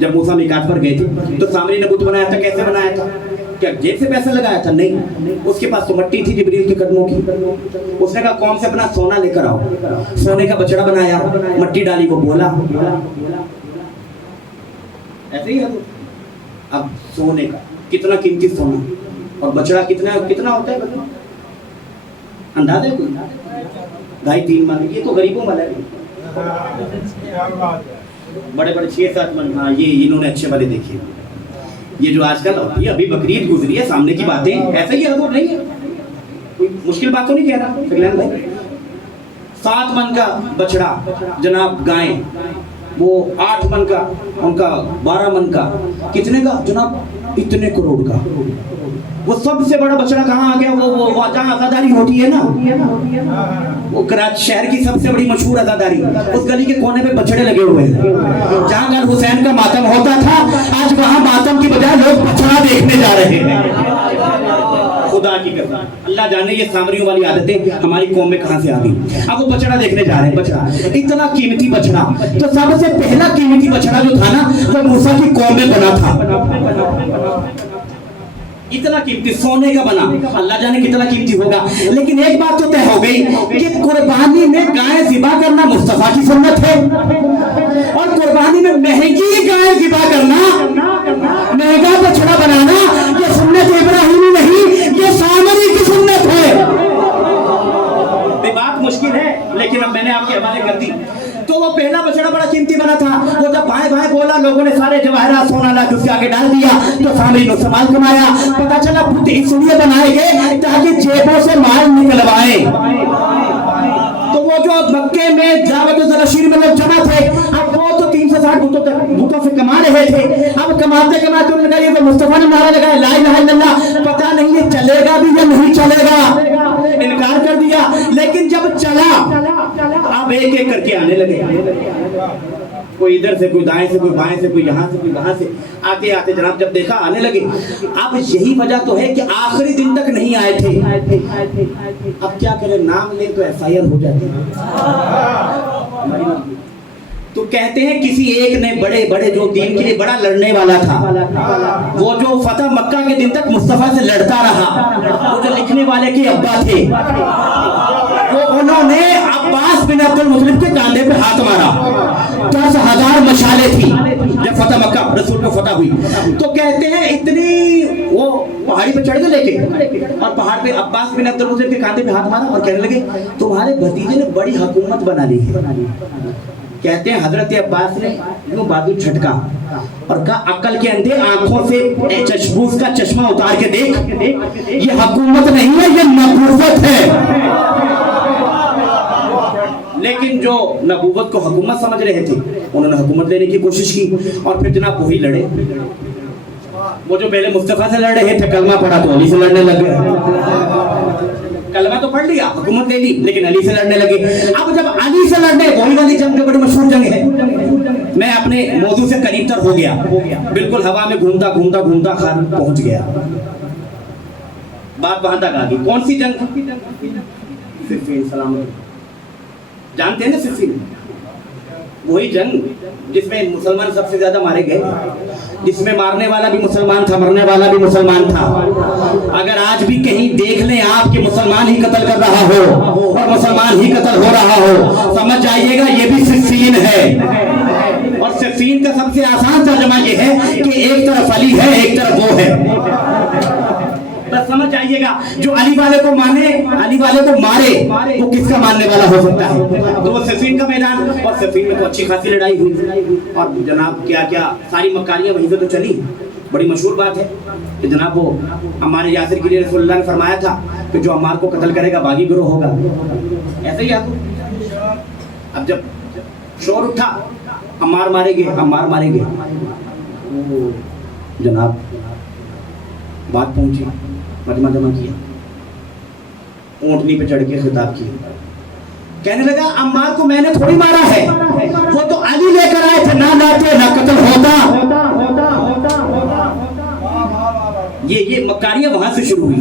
جب موسیٰ میقات پر گئے تھے تو سامری نے بت بنایا تھا. کیسے بنایا تھا؟ کیا جیب سے پیسہ لگایا تھا؟ نہیں، اس کے پاس تو مٹی تھی جبریل کے قدموں کی. اس نے کہا قوم سے اپنا سونا لے کر آؤ. سونے کا بچڑا بنایا، مٹی ڈالی کو بولا. ایسے ہی ہے. اب سونے کا کتنا قیمتی سونا اور بچڑا کتنا ہوتا ہے اندازہ ہے کوئی؟ 2.5-3 من. یہ تو غریبوں والا ہے. بڑے بڑے 6-7 من. ہاں یہ انہوں نے اچھے والے دیکھے. یہ جو آج کل ہوتی ہے، ابھی بقرعید گزری ہے، سامنے کی باتیں ایسا ہی حضور نہیں ہے. کوئی مشکل بات تو نہیں کہہ رہا فکلین بھائی. 7 من کا بچڑا جناب گائیں، وہ 8 من کا، ان کا 12 من کا. کتنے کا جناب؟ اتنے کروڑ کا. وہ سب سے بڑا بچڑا کہاں آ گیا؟ وہ جہاں عزاداری ہوتی ہے نا، وہ کراچی شہر کی سب سے بڑی مشہور عزاداری، اس گلی کے کونے پہ بچڑے لگے ہوئے ہیں. جہاں گھر حسین کا ماتم ہوتا تھا آج وہاں ماتم کی بجائے لوگ بچڑا دیکھنے جا رہے ہیں. خدا کی قسم اللہ جانے یہ سامریوں والی عادتیں ہماری قوم میں کہاں سے آ گئی. اب وہ بچڑا دیکھنے جا رہے ہیں. بچڑا اتنا قیمتی بچڑا، تو سب سے پہلا قیمتی بچڑا جو تھا نا وہ موسیٰ کی قوم میں بنا تھا. اتنا قیمتی سونے کا بنا، اللہ جانے کتنا قیمتی ہوگا. لیکن ایک بات تو طے ہو گئی کہ قربانی میں گائے ذبح کرنا مصطفیٰ کی سنت ہے، اور قربانی میں مہنگی گائے ذبح کرنا، مہنگا بچڑا بنانا، یہ سنت ابراہیمی نہیں، یہ سامری کی سنت ہے. بات مشکل ہے لیکن اب میں نے آپ کے حوالے کر دی. تو وہ پہلا بچڑا بڑا قیمتی بنا تھا. وہ جب بھائی بھائی بولا لوگوں نے سارے جواہرات سونا لا کے اس کے آگے ڈال دیا تو سامری نے سمال کمایا. پتا چلا بت اس لیے بنائے گئے تاکہ جیبوں سے مال نکلوائے. تو وہ جو مکے میں دعوت الرشید میں لوگ جمع تھے، اب وہ تو 360 بتوں سے کما رہے تھے. اب کماتے کماتے انہوں نے کہا یہ تو مصطفیٰ نے نعرہ لگایا لا الہ الا اللہ، پتہ نہیں یہ چلے گا بھی یا نہیں چلے گا. انکار کر دیا. لیکن جب چلا اب ایک ایک کر کے آنے لگے. کوئی ادھر سے، کوئی دائیں سے، کوئی بائیں سے، کوئی یہاں سے، کوئی وہاں سے. آتے آتے جناب جب دیکھا آنے لگے. اب یہی وجہ تو ہے کہ آخری دن تک نہیں آئے تھے. اب کیا کریں، نام لیں تو FIR ہو جاتی ہے. تو کہتے ہیں کسی ایک نے بڑے جو دین کے لیے بڑا لڑنے والا تھا، وہ جو فتح مکہ کے دن تک مصطفیٰ سے لڑتا رہا، وہ جو لکھنے والے کے ابا تھے، وہ انہوں نے عباس بن عبد المطلب کے کاندھے پہ ہاتھ مارا. 10,000 مشالیں تھی جب فتح مکہ رسول کو فتح ہوئی. تو کہتے ہیں اتنی وہ پہاڑی پہ چڑھ کے لے کے اور پہاڑ پہ عباس بن عبد المطلب کے کاندھے پہ ہاتھ مارا اور کہنے لگے تمہارے بھتیجے نے بڑی حکومت بنا لی ہے. کہتے ہیں حضرت عباس نے یوں بازو جھٹکا اور کہا عقل کے اندھے آنکھوں سے چشموس کا چشمہ اتار کے دیکھ، یہ حکومت نہیں ہے، یہ نبوت ہے. لیکن جو نبوت کو حکومت سمجھ رہے تھے انہوں نے حکومت لینے کی کوشش کی اور پھر جناب وہی لڑے. وہ جو پہلے مصطفیٰ سے لڑ رہے تھے کلمہ پڑھا تو علی سے لڑنے لگ گئے. کلمہ تو پڑھ لیا، حکومت لے لی، لیکن علی سے لڑنے لگے. اب جب علی سے لڑنے، وہی والی جنگ جو بڑی مشہور جنگ ہے، میں اپنے موضوع سے قریب تر ہو گیا، بالکل ہوا میں گھومتا خان پہنچ گیا. بات وہاں تک آ گئی. کون سی جنگ؟ صفین. سلامت جانتے ہیں نا صفین؟ وہی جنگ جس میں مسلمان سب سے زیادہ مارے گئے، جس میں مارنے والا بھی مسلمان تھا، مرنے والا بھی مسلمان تھا. اگر آج بھی کہیں دیکھ لیں آپ کہ مسلمان ہی قتل کر رہا ہو اور مسلمان ہی قتل ہو رہا ہو، سمجھ جائیے گا یہ بھی صفین ہے. اور صفین کا سب سے آسان ترجمہ یہ ہے کہ ایک طرف علی ہے ایک طرف وہ ہے. بس سمجھ جائیے گا جو علی والے کو مانے، علی والے کو مارے، وہ کس کا ماننے والا ہو سکتا ہے. تو وہ صفین کا میدان، اور صفین میں تو اچھی خاصی لڑائی ہوئی اور جناب کیا ساری مکاریاں وہیں سے تو چلی. بڑی مشہور بات ہے کہ جناب وہ عمار یاسر کے لیے رسول اللہ نے فرمایا تھا کہ جو عمار کو قتل کرے گا باغی گروہ ہوگا. ایسے ہی اب جب شور اٹھا عمار مارے گے، جناب بات پہنچی، مجمع جمع کیا، اونٹنی پہ چڑھ کے خطاب کیا. کہنے لگا عمار کو میں نے تھوڑی مارا ہے، وہ تو علی لے کر آئے تھے، نہ لاتے نہ قتل ہوتا. یہ مکاریاں وہاں سے شروع ہوئی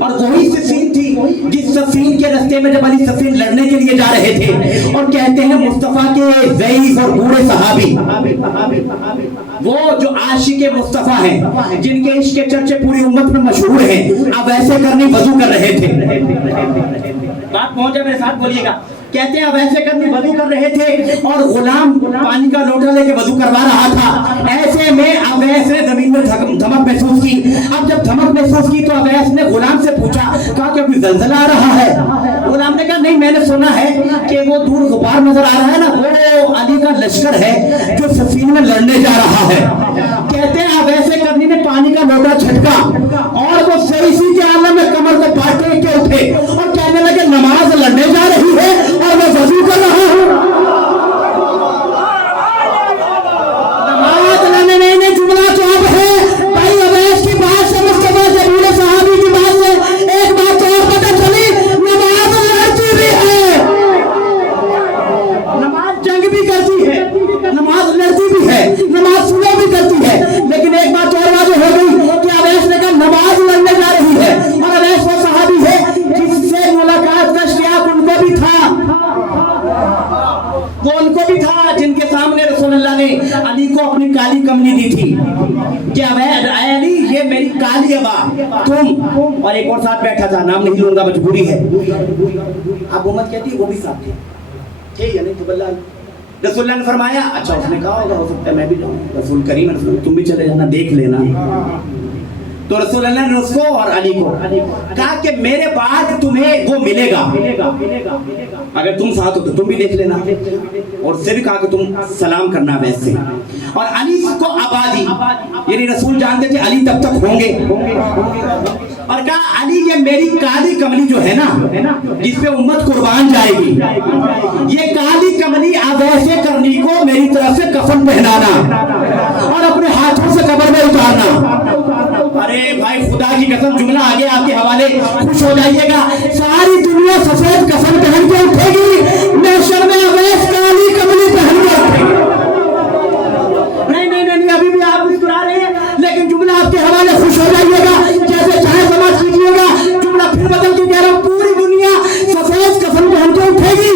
اور وہی صفین تھی जिस सफीन के रास्ते में जब अली सफीन लड़ने के लिए जा रहे थे और कहते हैं मुस्तफा के ज़ईफ और बूढ़े सहाबी, वो जो आशिक मुस्तफा हैं जिनके इश्क के चर्चे पूरी उम्मत में मशहूर हैं, अब ऐसे करनी वजू कर रहे थे। बात पहुंचे मेरे साथ बोलिएगा। कहते हैं अब ऐसे करनी वजू कर रहे थे और गुलाम पानी का लोटा लेके वजू करवा रहा था। ऐसे में अवैस ने जमीन में धमक महसूस की। अब जब धमक महसूस की तो अवैस ने गुलाम से पूछा, कहा क्या कोई जलजला आ रहा है? गुलाम ने कहा नहीं, मैंने सुना है कि वो दूर गुबार नजर आ रहा है ना, वो अली का लश्कर है जो सफीन में लड़ने जा रहा है। कहते हैं अब ऐसे करनी ने पानी का लोटा छटका और वो सही के आलम में कमर को पाटे के उठे और कहने लगे नमाज लड़ने जा रही है और मैं वजू कर रहा हूँ। नमाज लड़ने नहीं, जुमला तो अब है भाई। अवैस की बात से, मुस्तफा के बूढ़े सहाबी की बात से एक बात तो और पता चली, नमाज लड़ती भी है, नमाज जंग भी करती है, नमाज लड़ती भी है, नमाज सुलह भी करती है। लेकिन एक बात और वाज़ेह हो गई कि अवैस ने कहा नमाज लड़ने जा रही है और अवैस वो सहाबी है जिससे मुलाकात का इश्तियाक उनको भी था, वो उनको भी था जिनके सामने रसूलुल्लाह ने अली को अपनी काली कमनी दी थी कि अली ये मेरी काली अबा तुम, और एक और साथ बैठा था, नाम नहीं लूंगा मजबूरी है। अब उम्मत कहती है वो भी साथ थे, ठीक है नहीं तो बल्ला रसूलुल्लाह ने फरमाया अच्छा, उसने कहा होगा हो सकता है मैं भी जाऊं, रसूल करीम रसूल तुम भी चले जाना देख लेना। तो रसूलुल्लाह ने उसको और अली को कहा कि मेरे बाद तुम्हें वो मिलेगा, अगर तुम साथ हो तो तुम भी देख लेना, और उससे भी कहा कि तुम सलाम करना वैसे। और अली को आबादी, यानी रसूल जानते थे अली तब तक होंगे, और कहा अली ये मेरी काली कमली जो है ना जिसपे उम्मत कुर्बान जाएगी, ये काली कमली आप ऐसे करनी को मेरी तरफ से कफन पहनाना और अपने हाथों से कब्र में उतारना। अरे भाई खुदा की कसम, जुमला आगे आपके हवाले, खुश हो जाइएगा। सारी दुनिया सफेद कफन पहन के उठेगी, महशर में अवैस काली कमली पहन के उठेगी। नहीं, अभी भी आप मुस्कुरा रहे हैं, लेकिन जुमला आपके हवाले, खुश हो जाइएगा, जैसे चाहे समाज कीजिएगा। जुमला फिर बदल के कह रहा हूं, पूरी दुनिया सफेद कफन पहन के उठेगी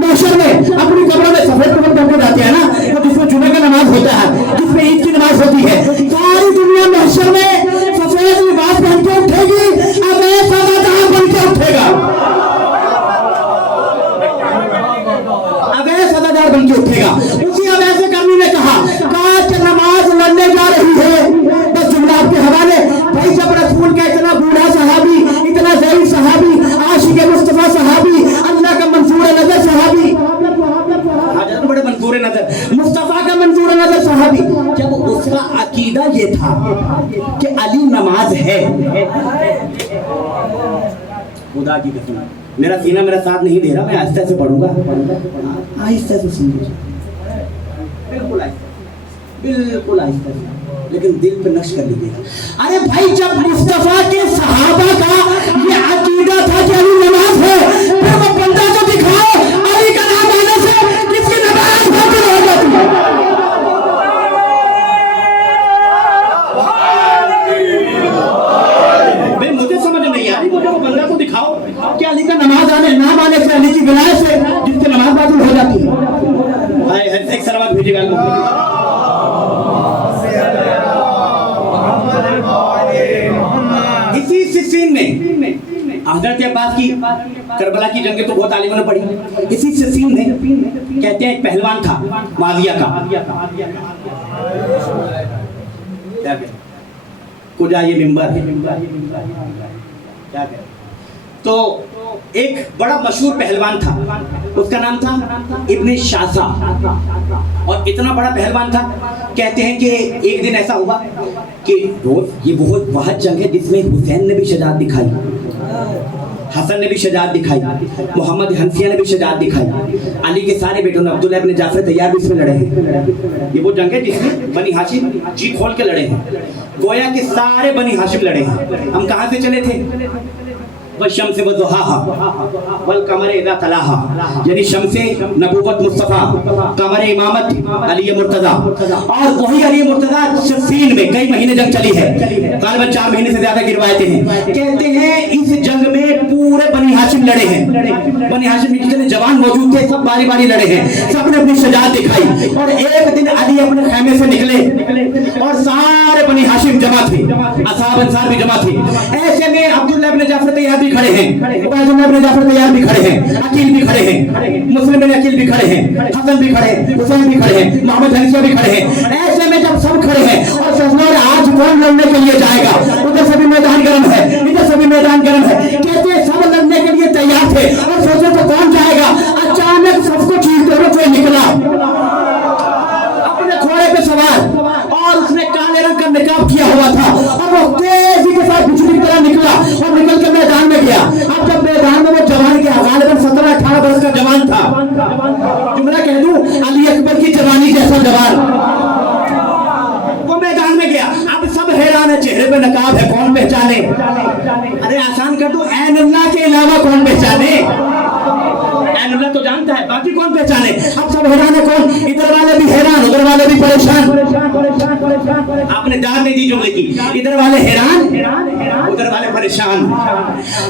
महशर में। अपनी कब्र में सफेद कफन पहन के जाते हैं ना, तो जिसमें जुमे का नमाज होता है, जिसमें ईद की नमाज होती है, सारी दुनिया महशर में सफेद लिबास पहन के उठेगी, अवैस अदादार बन के उठेगा, अवैस अदादार बन के उठेगा। उसी अवैस करनी ने कहा कि नमाज लड़ने जा रही है। बस जुमला आपके हवाले भाई, जब रसूल का इतना बूढ़ा सहाबी, इतना ज़ईफ सहाबी, आशिक मुस्तफा सहाबी, अल्लाह का मंसूर नजर सहाबी, बड़े मंसूर नजर मुस्तफा का मंसूर नजर सहाबी, जब उसका अकीदा ये था कि अली नमाज है, खुदा की कसम मेरा सीना मेरा साथ नहीं दे रहा, मैं आहिस्ते से पढ़ूंगा, आहिस्ते से सुन लीजिए, बिल्कुल आहिस्ते, बिल्कुल आहिस्ते से, लेकिन दिल पे नक्श कर लीजिएगा। अरे भाई, जब मुस्तफा के सहाबा का ये अकीदा था कि अली नमाज है, फिर वो बंदा को दिखाओ अली का नाम आने से किसकी नमाज बातिल हो जाती है। भाई मुझे समझ नहीं आ रही, मुझे वो बंदा को दिखाओ कि अली का नमाज आने नाम आने से, अली की विलायत से जिसकी नमाज बातिल हो जाती है। भाई एक सलावत भेजिएगा। इसी सिस्सीन में हज़रत अब्बास की करबला की जंग तो बहुत आलिमों ने पढ़ी, इसी सिस्सीन में कहते हैं एक पहलवान था माविया का, कुजा ये मिंबर क्या कहते, तो एक बड़ा मशहूर पहलवान था, उसका नाम था इब्न शासा, और इतना बड़ा पहलवान था। कहते हैं कि एक दिन ऐसा हुआ कि रोज ये बहुत वह जंग है जिसमें हुसैन ने भी शजाअत दिखाई, हसन ने भी शजाअत दिखाई, मोहम्मद हनफिया ने भी शजाअत दिखाई, अली के सारे बेटों ने, अब्दुल्लाह इब्न जाफर तैयार भी इसमें लड़े हैं। ये वो जंग है जिसमें बनी हाशिम जी खोल के लड़े हैं, गोया के सारे बनी हाशिम लड़े हैं। हम कहाँ से चले थे? शम्स व दुहाहा वल कमर इज़ा तलाहा, यानी शम्से नबूवत मुस्तफा, कमर इमामत अली मुर्तजा, और वही अली मुर्तजा सिफ़ीन में कई महीने जंग चली है, गालिबन 4 महीने से ज्यादा की रिवायतें हैं। कहते हैं इस जंग में पूरे हाशिम लड़े हैं, बनी हाशिम के जितने जवान मौजूद थे सब बारी बारी लड़े हैं, सबने अपनी शजाअत दिखाई। और एक दिन अली अपने खैमे से निकले और सारे बनी हाशिम जमा थे, असहाब अंसार भी जमा थे। ऐसे में अब्दुल्ला इब्न जाफर तैयार भी खड़े हैं, उबैदुल्लाह इब्न जाफर तैयार भी खड़े हैं, अकील भी खड़े हैं, मुस्लिम बिन अकील भी खड़े हैं, हसन भी खड़े हैं, हुसैन भी खड़े हैं, मोहम्मद हनीफा भी खड़े हैं। ऐसे में जब सब खड़े हैं और फैसला आज कौन लड़ने के लिए जाएगा, उधर सभी मैदान गर्म है, इधर सभी मैदान गर्म है, कहते हैं सब लड़ने के लिए तैयार थे और सोचे तो कौन जाएगा। अचानक सबको चीरते हुए कोई निकला अपने घोड़े पे सवार और उसने काले रंग का निकाब किया हुआ था और वो तेजी के साथ बिजली की तरह निकला और निकल के मैदान में गया। अब जब मैदान में वो जवान गया, गालिबन 17-18 वर्ष का जवान था, जुमला कह दूं अली अकबर की जवानी जैसा जवान, वो मैदान में गया। अब सब हैरान है, चेहरे पे नकाब है, कौन पहचाने। अरे आसान कर दो, ऐनुल्लाह के अलावा कौन पहचाने, ऐनुल्लाह तो जानता है, बाकी कौन पहचाने। अब सब हैरान है, कौन, इधर वाले भी हैरान, उधर वाले भी परेशान। आपने दाद नहीं दी जुमले की, इधर वाले हैरान, उधर वाले परेशान।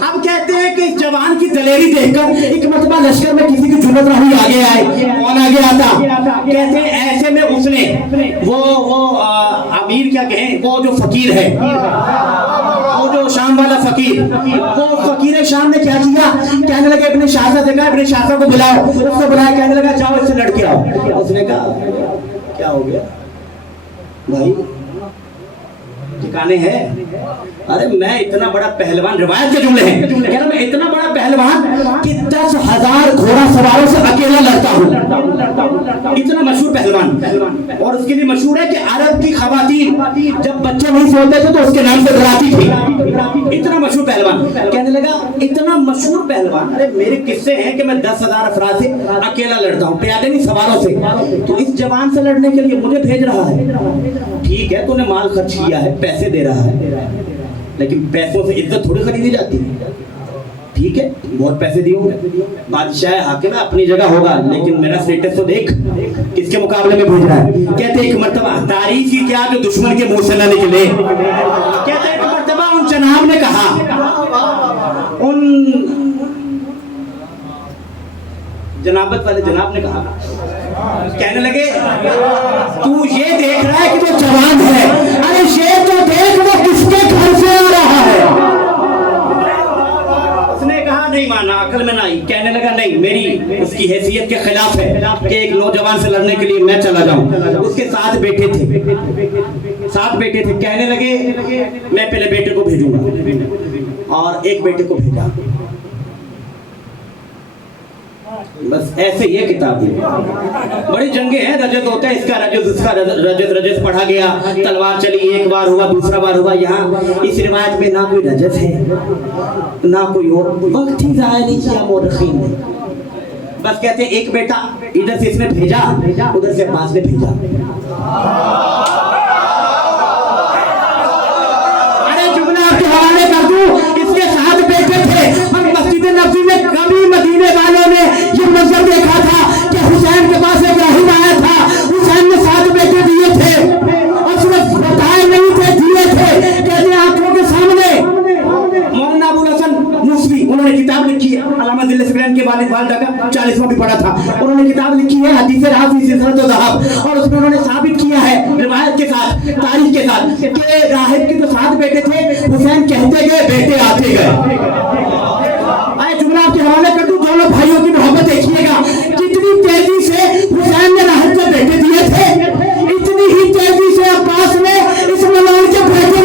अब कहते हैं कि जवान की दलेरी देखकर एक मरतबा लश्कर में किसी की जुर्रत रही आगे आए, कौन आगे आता, कहते हैं ऐसे में उसने वो अमीर क्या कहें, वो जो फकीर है, वो जो शाम वाला फकीर, वो फकीर शाम ने क्या किया, कहने लगे अपने शाह देखा, अपने शाह को बुलाओ, उसको बुलाया, कहने लगा जाओ इससे लड़के आओ। उसने कहा क्या हो गया भाई, ठिकाने हैं। अरे मैं इतना बड़ा पहलवान, रिवायत के जुमले हैं, कह रहा मैं इतना बड़ा पहलवान कि 10,000 घोड़ा सवारों से अकेला लड़ता हूँ, इतना मशहूर पहलवान। और उसके लिए मशहूर है कि अरब की खवातीन जब बच्चे नहीं सोते थे तो उसके नाम से डराती थी, इतना मशहूर पहलवान। कहने लगा इतना मशहूर पहलवान, अरे मेरे किस्से हैं कि मैं 10,000 अफराद से अकेला लड़ता हूँ, प्यादे नहीं सवारों से, तो इस जवान से लड़ने के लिए मुझे भेज रहा है। ठीक है, तूने माल खर्च किया है, पैसे दे रहा है, लेकिन पैसों से इज्जत थोड़ी खरीदी जाती है। ठीक है, बहुत पैसे दिए होंगे, बादशाह हाकिम है, अपनी जगह होगा, लेकिन मेरा स्टेटस तो देख, किसके मुकाबले में भेज रहा है। कहते एक मर्तबा, तारीफ ही क्या जो दुश्मन के मुंह से ना निकले, कहते एक मर्तबा उन जनाब ने कहा, उन जनाबत वाले जनाब ने कहा, कहने लगे तू ये देख रहा है कि वो जवान है, अरे ये तो देख वो किसके घर से आ रहा है। उसने कहा नहीं माना, अकल में नहीं। कहने लगा नहीं, मेरी उसकी हैसियत के खिलाफ है कि एक नौजवान से लड़ने के लिए मैं चला जाऊं। उसके 7 बेटे थे, 7 बेटे थे। कहने लगे मैं पहले बेटे को भेजूंगा और एक बेटे को भेजा, बस ऐसे ये किताब है। बड़ी जंगे हैं, रजत होता है, इसका रजत उसका रजत पढ़ा गया, तलवार चली, एक बार हुआ, दूसरा बार हुआ। यहाँ इस रिवायत में ना कोई रजत है ना कोई और, वक्त ही जाया नहीं किया मौरखीन ने। बस कहते हैं एक बेटा इधर से इसने भेजा, उधर से अब्बास ने भेजा। अरे जुमला आपके हवाले कर दूं, इसके 7 बेटे थे। मस्जिद नबी में कभी मदीने वालों ने ये मंजर देखा था कि हुसैन के पास इब्राहिम आया था, हुसैन ने 7 बेटे दिए थे और सिर्फ बताए नहीं थे, दिए थे। कहते आंखों के सामने मौलाना अबुल हसन मूसवी, उन्होंने किताब लिखी है, अल्लामा दिल सुबैन के वालिदा का 40वां भी पढ़ा था, उन्होंने किताब लिखी है हदीस राफ़ी सिलसिलत ज़हब, और उसमें उन्होंने साबित किया है रिवायत के साथ, तारीख के साथ, कि राहिब के तो 7 बेटे थे, हुसैन कहते गए बेटे आते गए। जुमला आपके हवाले कर दूं, दोनों भाइयों की मोहब्बत देखिएगा, कितनी तेजी से हुसैन ने राहत को बेटे दिए थे, इतनी ही तेजी से अब्बास ने इस मलान के बेटे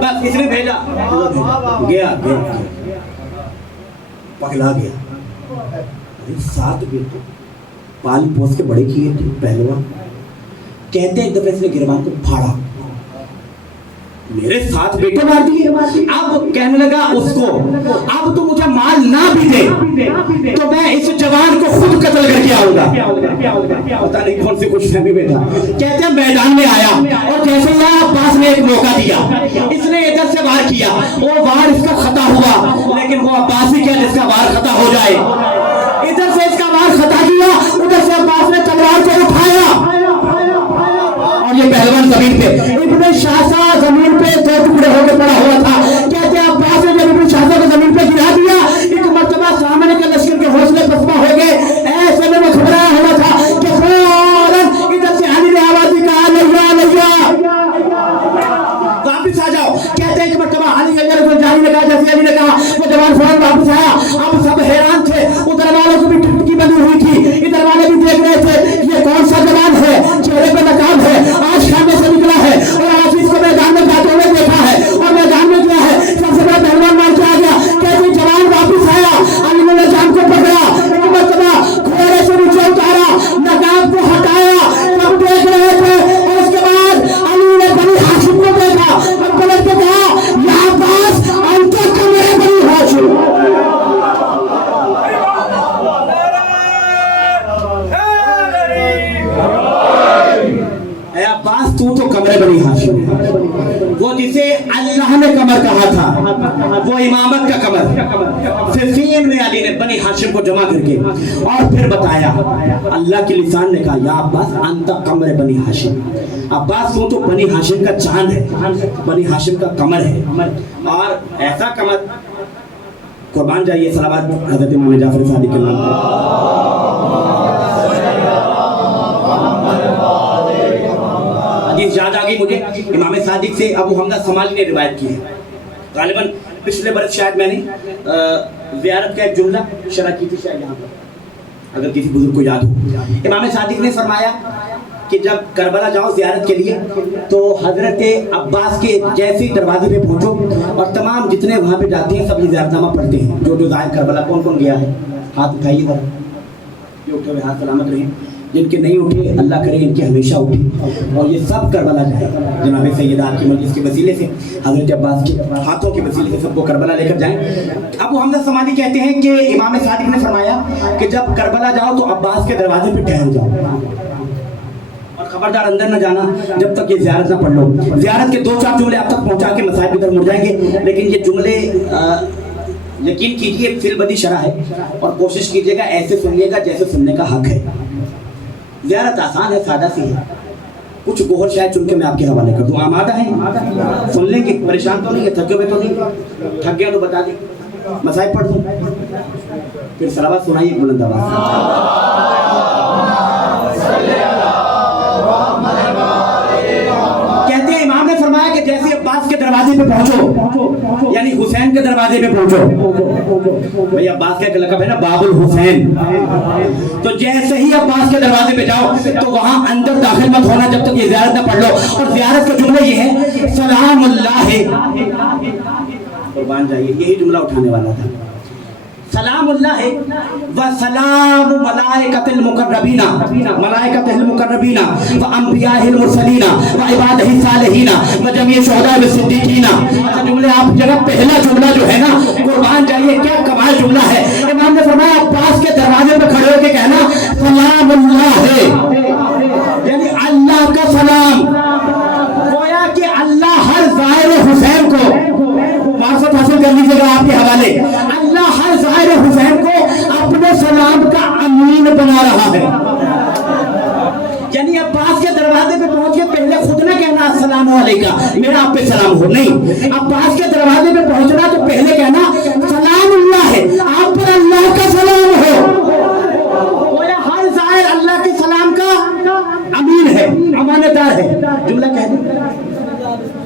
बस इसने भेजा, गया पगला गया। 7 बेटे पाल पोस के बड़े किए थे पहलवान। कहते हैं एक दफे इसने गिरबान को फाड़ा, मेरे 7 बेटे मार दिए। अब कहने लगा उसको, अब तो मुझे माल ना भी दे तो मैं इस जवान को खुद कत्ल करके आऊंगा। पता नहीं कौन सी खुश फहमी में था। कहते हैं मैदान में आया और जैसे ही अब्बास ने एक मौका दिया, इसने इधर से वार किया, वो वार इसका खता हुआ, लेकिन वो अब्बास ही क्या जिसका वार खता हो जाए। इधर से इसका वार खता किया, उधर से अब्बास ने तलवार को उठाया और ये पहलवान अब सब हैरान थे, उधर वालों को भी टिकटकी बनी हुई थी, इधर वाले भी देख रहे थे ये कौन सा जवान है, चेहरे पे नकाब है, आज खाने से निकला है और आज इसको मैदान में जाते हुए देखा है और मैदान में गया है, सबसे बड़ा पहलवान मार के आ गया, कैसे जवान वापिस आया, अली ने जान को पकड़ा, एक मरतबा घोड़े से नीचे उतारा, नकाब को हटाया, सब देख रहे थे और उसके बाद अली ने बनी हाशिम को देखा और पलट के कहा या अब्बास अंत कमरे बनी हाशिम। अब्बास तू तो कमरे बनी हाशिम, वो जिसे अल्लाह ने कमर कहा था वो इमामत का कमर, फिर में अली ने बनी हाशिम को जमा करके और फिर बताया, अल्लाह के लिसान ने कहा या अब्बास अंत कमरे बनी हाशिम, अब्बास तू तो बनी हाशिम का चांद है, बनी हाशिम का कमर है, और ऐसा कमर, कुर्बान जाइए सलावत हज़रत इमाम जाफर सादिक के नाम पर। हदीस याद आ गई मुझे, इमाम सादिक से अबू हमजा समाली ने रिवायत की है, गालिबन पिछले बरस शायद मैंने ज़ियारत का एक जुमला शरह की थी शायद यहाँ पर, अगर किसी बुजुर्ग को याद हो। इमाम सादिक ने फरमाया कि जब करबला जाओ ज़ियारत के लिए तो हज़रत अब्बास के जैसे दरवाजे पे पहुँचो और तमाम जितने वहाँ पे जाते हैं सब ये ज़ियारतनामा पढ़ते हैं, जो जो ज़ाहिर करबला कौन कौन गया है हाथ उठाइए ज़रा, ये उठे हुए हाथ सलामत रहे, जिनके नहीं उठे अल्लाह करे इनके हमेशा उठे, और ये सब करबला जाए जनाब सैयदा की मजलिस के वसीले से, हज़रत अब्बास के हाथों के वसीले से सबको करबला लेकर जाएं। अबू हमजा समाली कहते हैं कि इमाम सादिक ने फरमाया कि जब करबला जाओ तो अब्बास के दरवाजे पे ठहर जाओ और खबरदार अंदर न जाना जब तक ये ज़ियारत ना पढ़ लो। ज़ियारत के 2-4 जुमले आप तक पहुँचा के मसाइब की तरफ मुड़ जाएंगे, लेकिन ये जुमले यकीन कीजिए फिलबदी शरह है और कोशिश कीजिएगा ऐसे सुनिएगा जैसे सुनने का हक है। ज़ियारत आसान है, सादा सी है, कुछ गोहर शायद चुन के मैं आपके हवाले कर दूँ, आमादा है, सुन लेंगे, परेशान तो नहीं है, थके हुए तो नहीं, थक गया तो बता दें, मसाइब पढ़ दूँ, फिर सलावत सुनाइए बुलंद आवाज़ से। कहते हैं इमाम ने फरमाया कि जैसे अब्बास के दरवाजे पे पहुंचो, यानी हुसैन के दरवाजे पे पहुंचो, भाई अब्बास का एक लक़ब है ना बाबुल हुसैन, तो जैसे ही अब्बास के दरवाजे पे जाओ तो वहां अंदर दाखिल मत होना जब तक ये ज़ियारत ना पढ़ लो, और ज़ियारत के जुमले ये है सलामुल्लाह, कुर्बान जाइए यही जुमला उठाने वाला था, सलामुल्लाह व सलाम मलाइकतिल मुकर्रबीना, मलाइकतिल मुकर्रबीना व अंबियाहिल मुरसलीना व इबादिहिस सालिहीना व जमीअ शुहदा व सिद्दीकीना। अच्छा जुमले आप जगह पहला जुमला जो है ना, कुर्बान जाइए क्या कमाल जुमला है। इमाम ने फरमाया अब्बास के दरवाजे पे खड़े होकर कहना सलामुल्लाह, यानी अल्लाह का सलाम, गोया कि अल्लाह हर ज़ाहिर हुसैन को मार्फत हासिल कर लीजिएगा आपके हवाले, अल्लाह हर ज़ाहिर हुसैन को अपने सलाम का अमीन बना रहा है, यानी अब्बास के दरवाजे पे पहुंच के पहले खुद न कहना अस्सलाम वालेकुम मेरा आप पे सलाम हो, नहीं, अब्बास के दरवाजे पे पहुंचना तो पहले कहना सलामुल्लाह है, आप पर अल्लाह का सलाम हो, गोया हर ज़ाहिर अल्लाह के सलाम का अमीन है, अमानतदार है, जुमला कह दो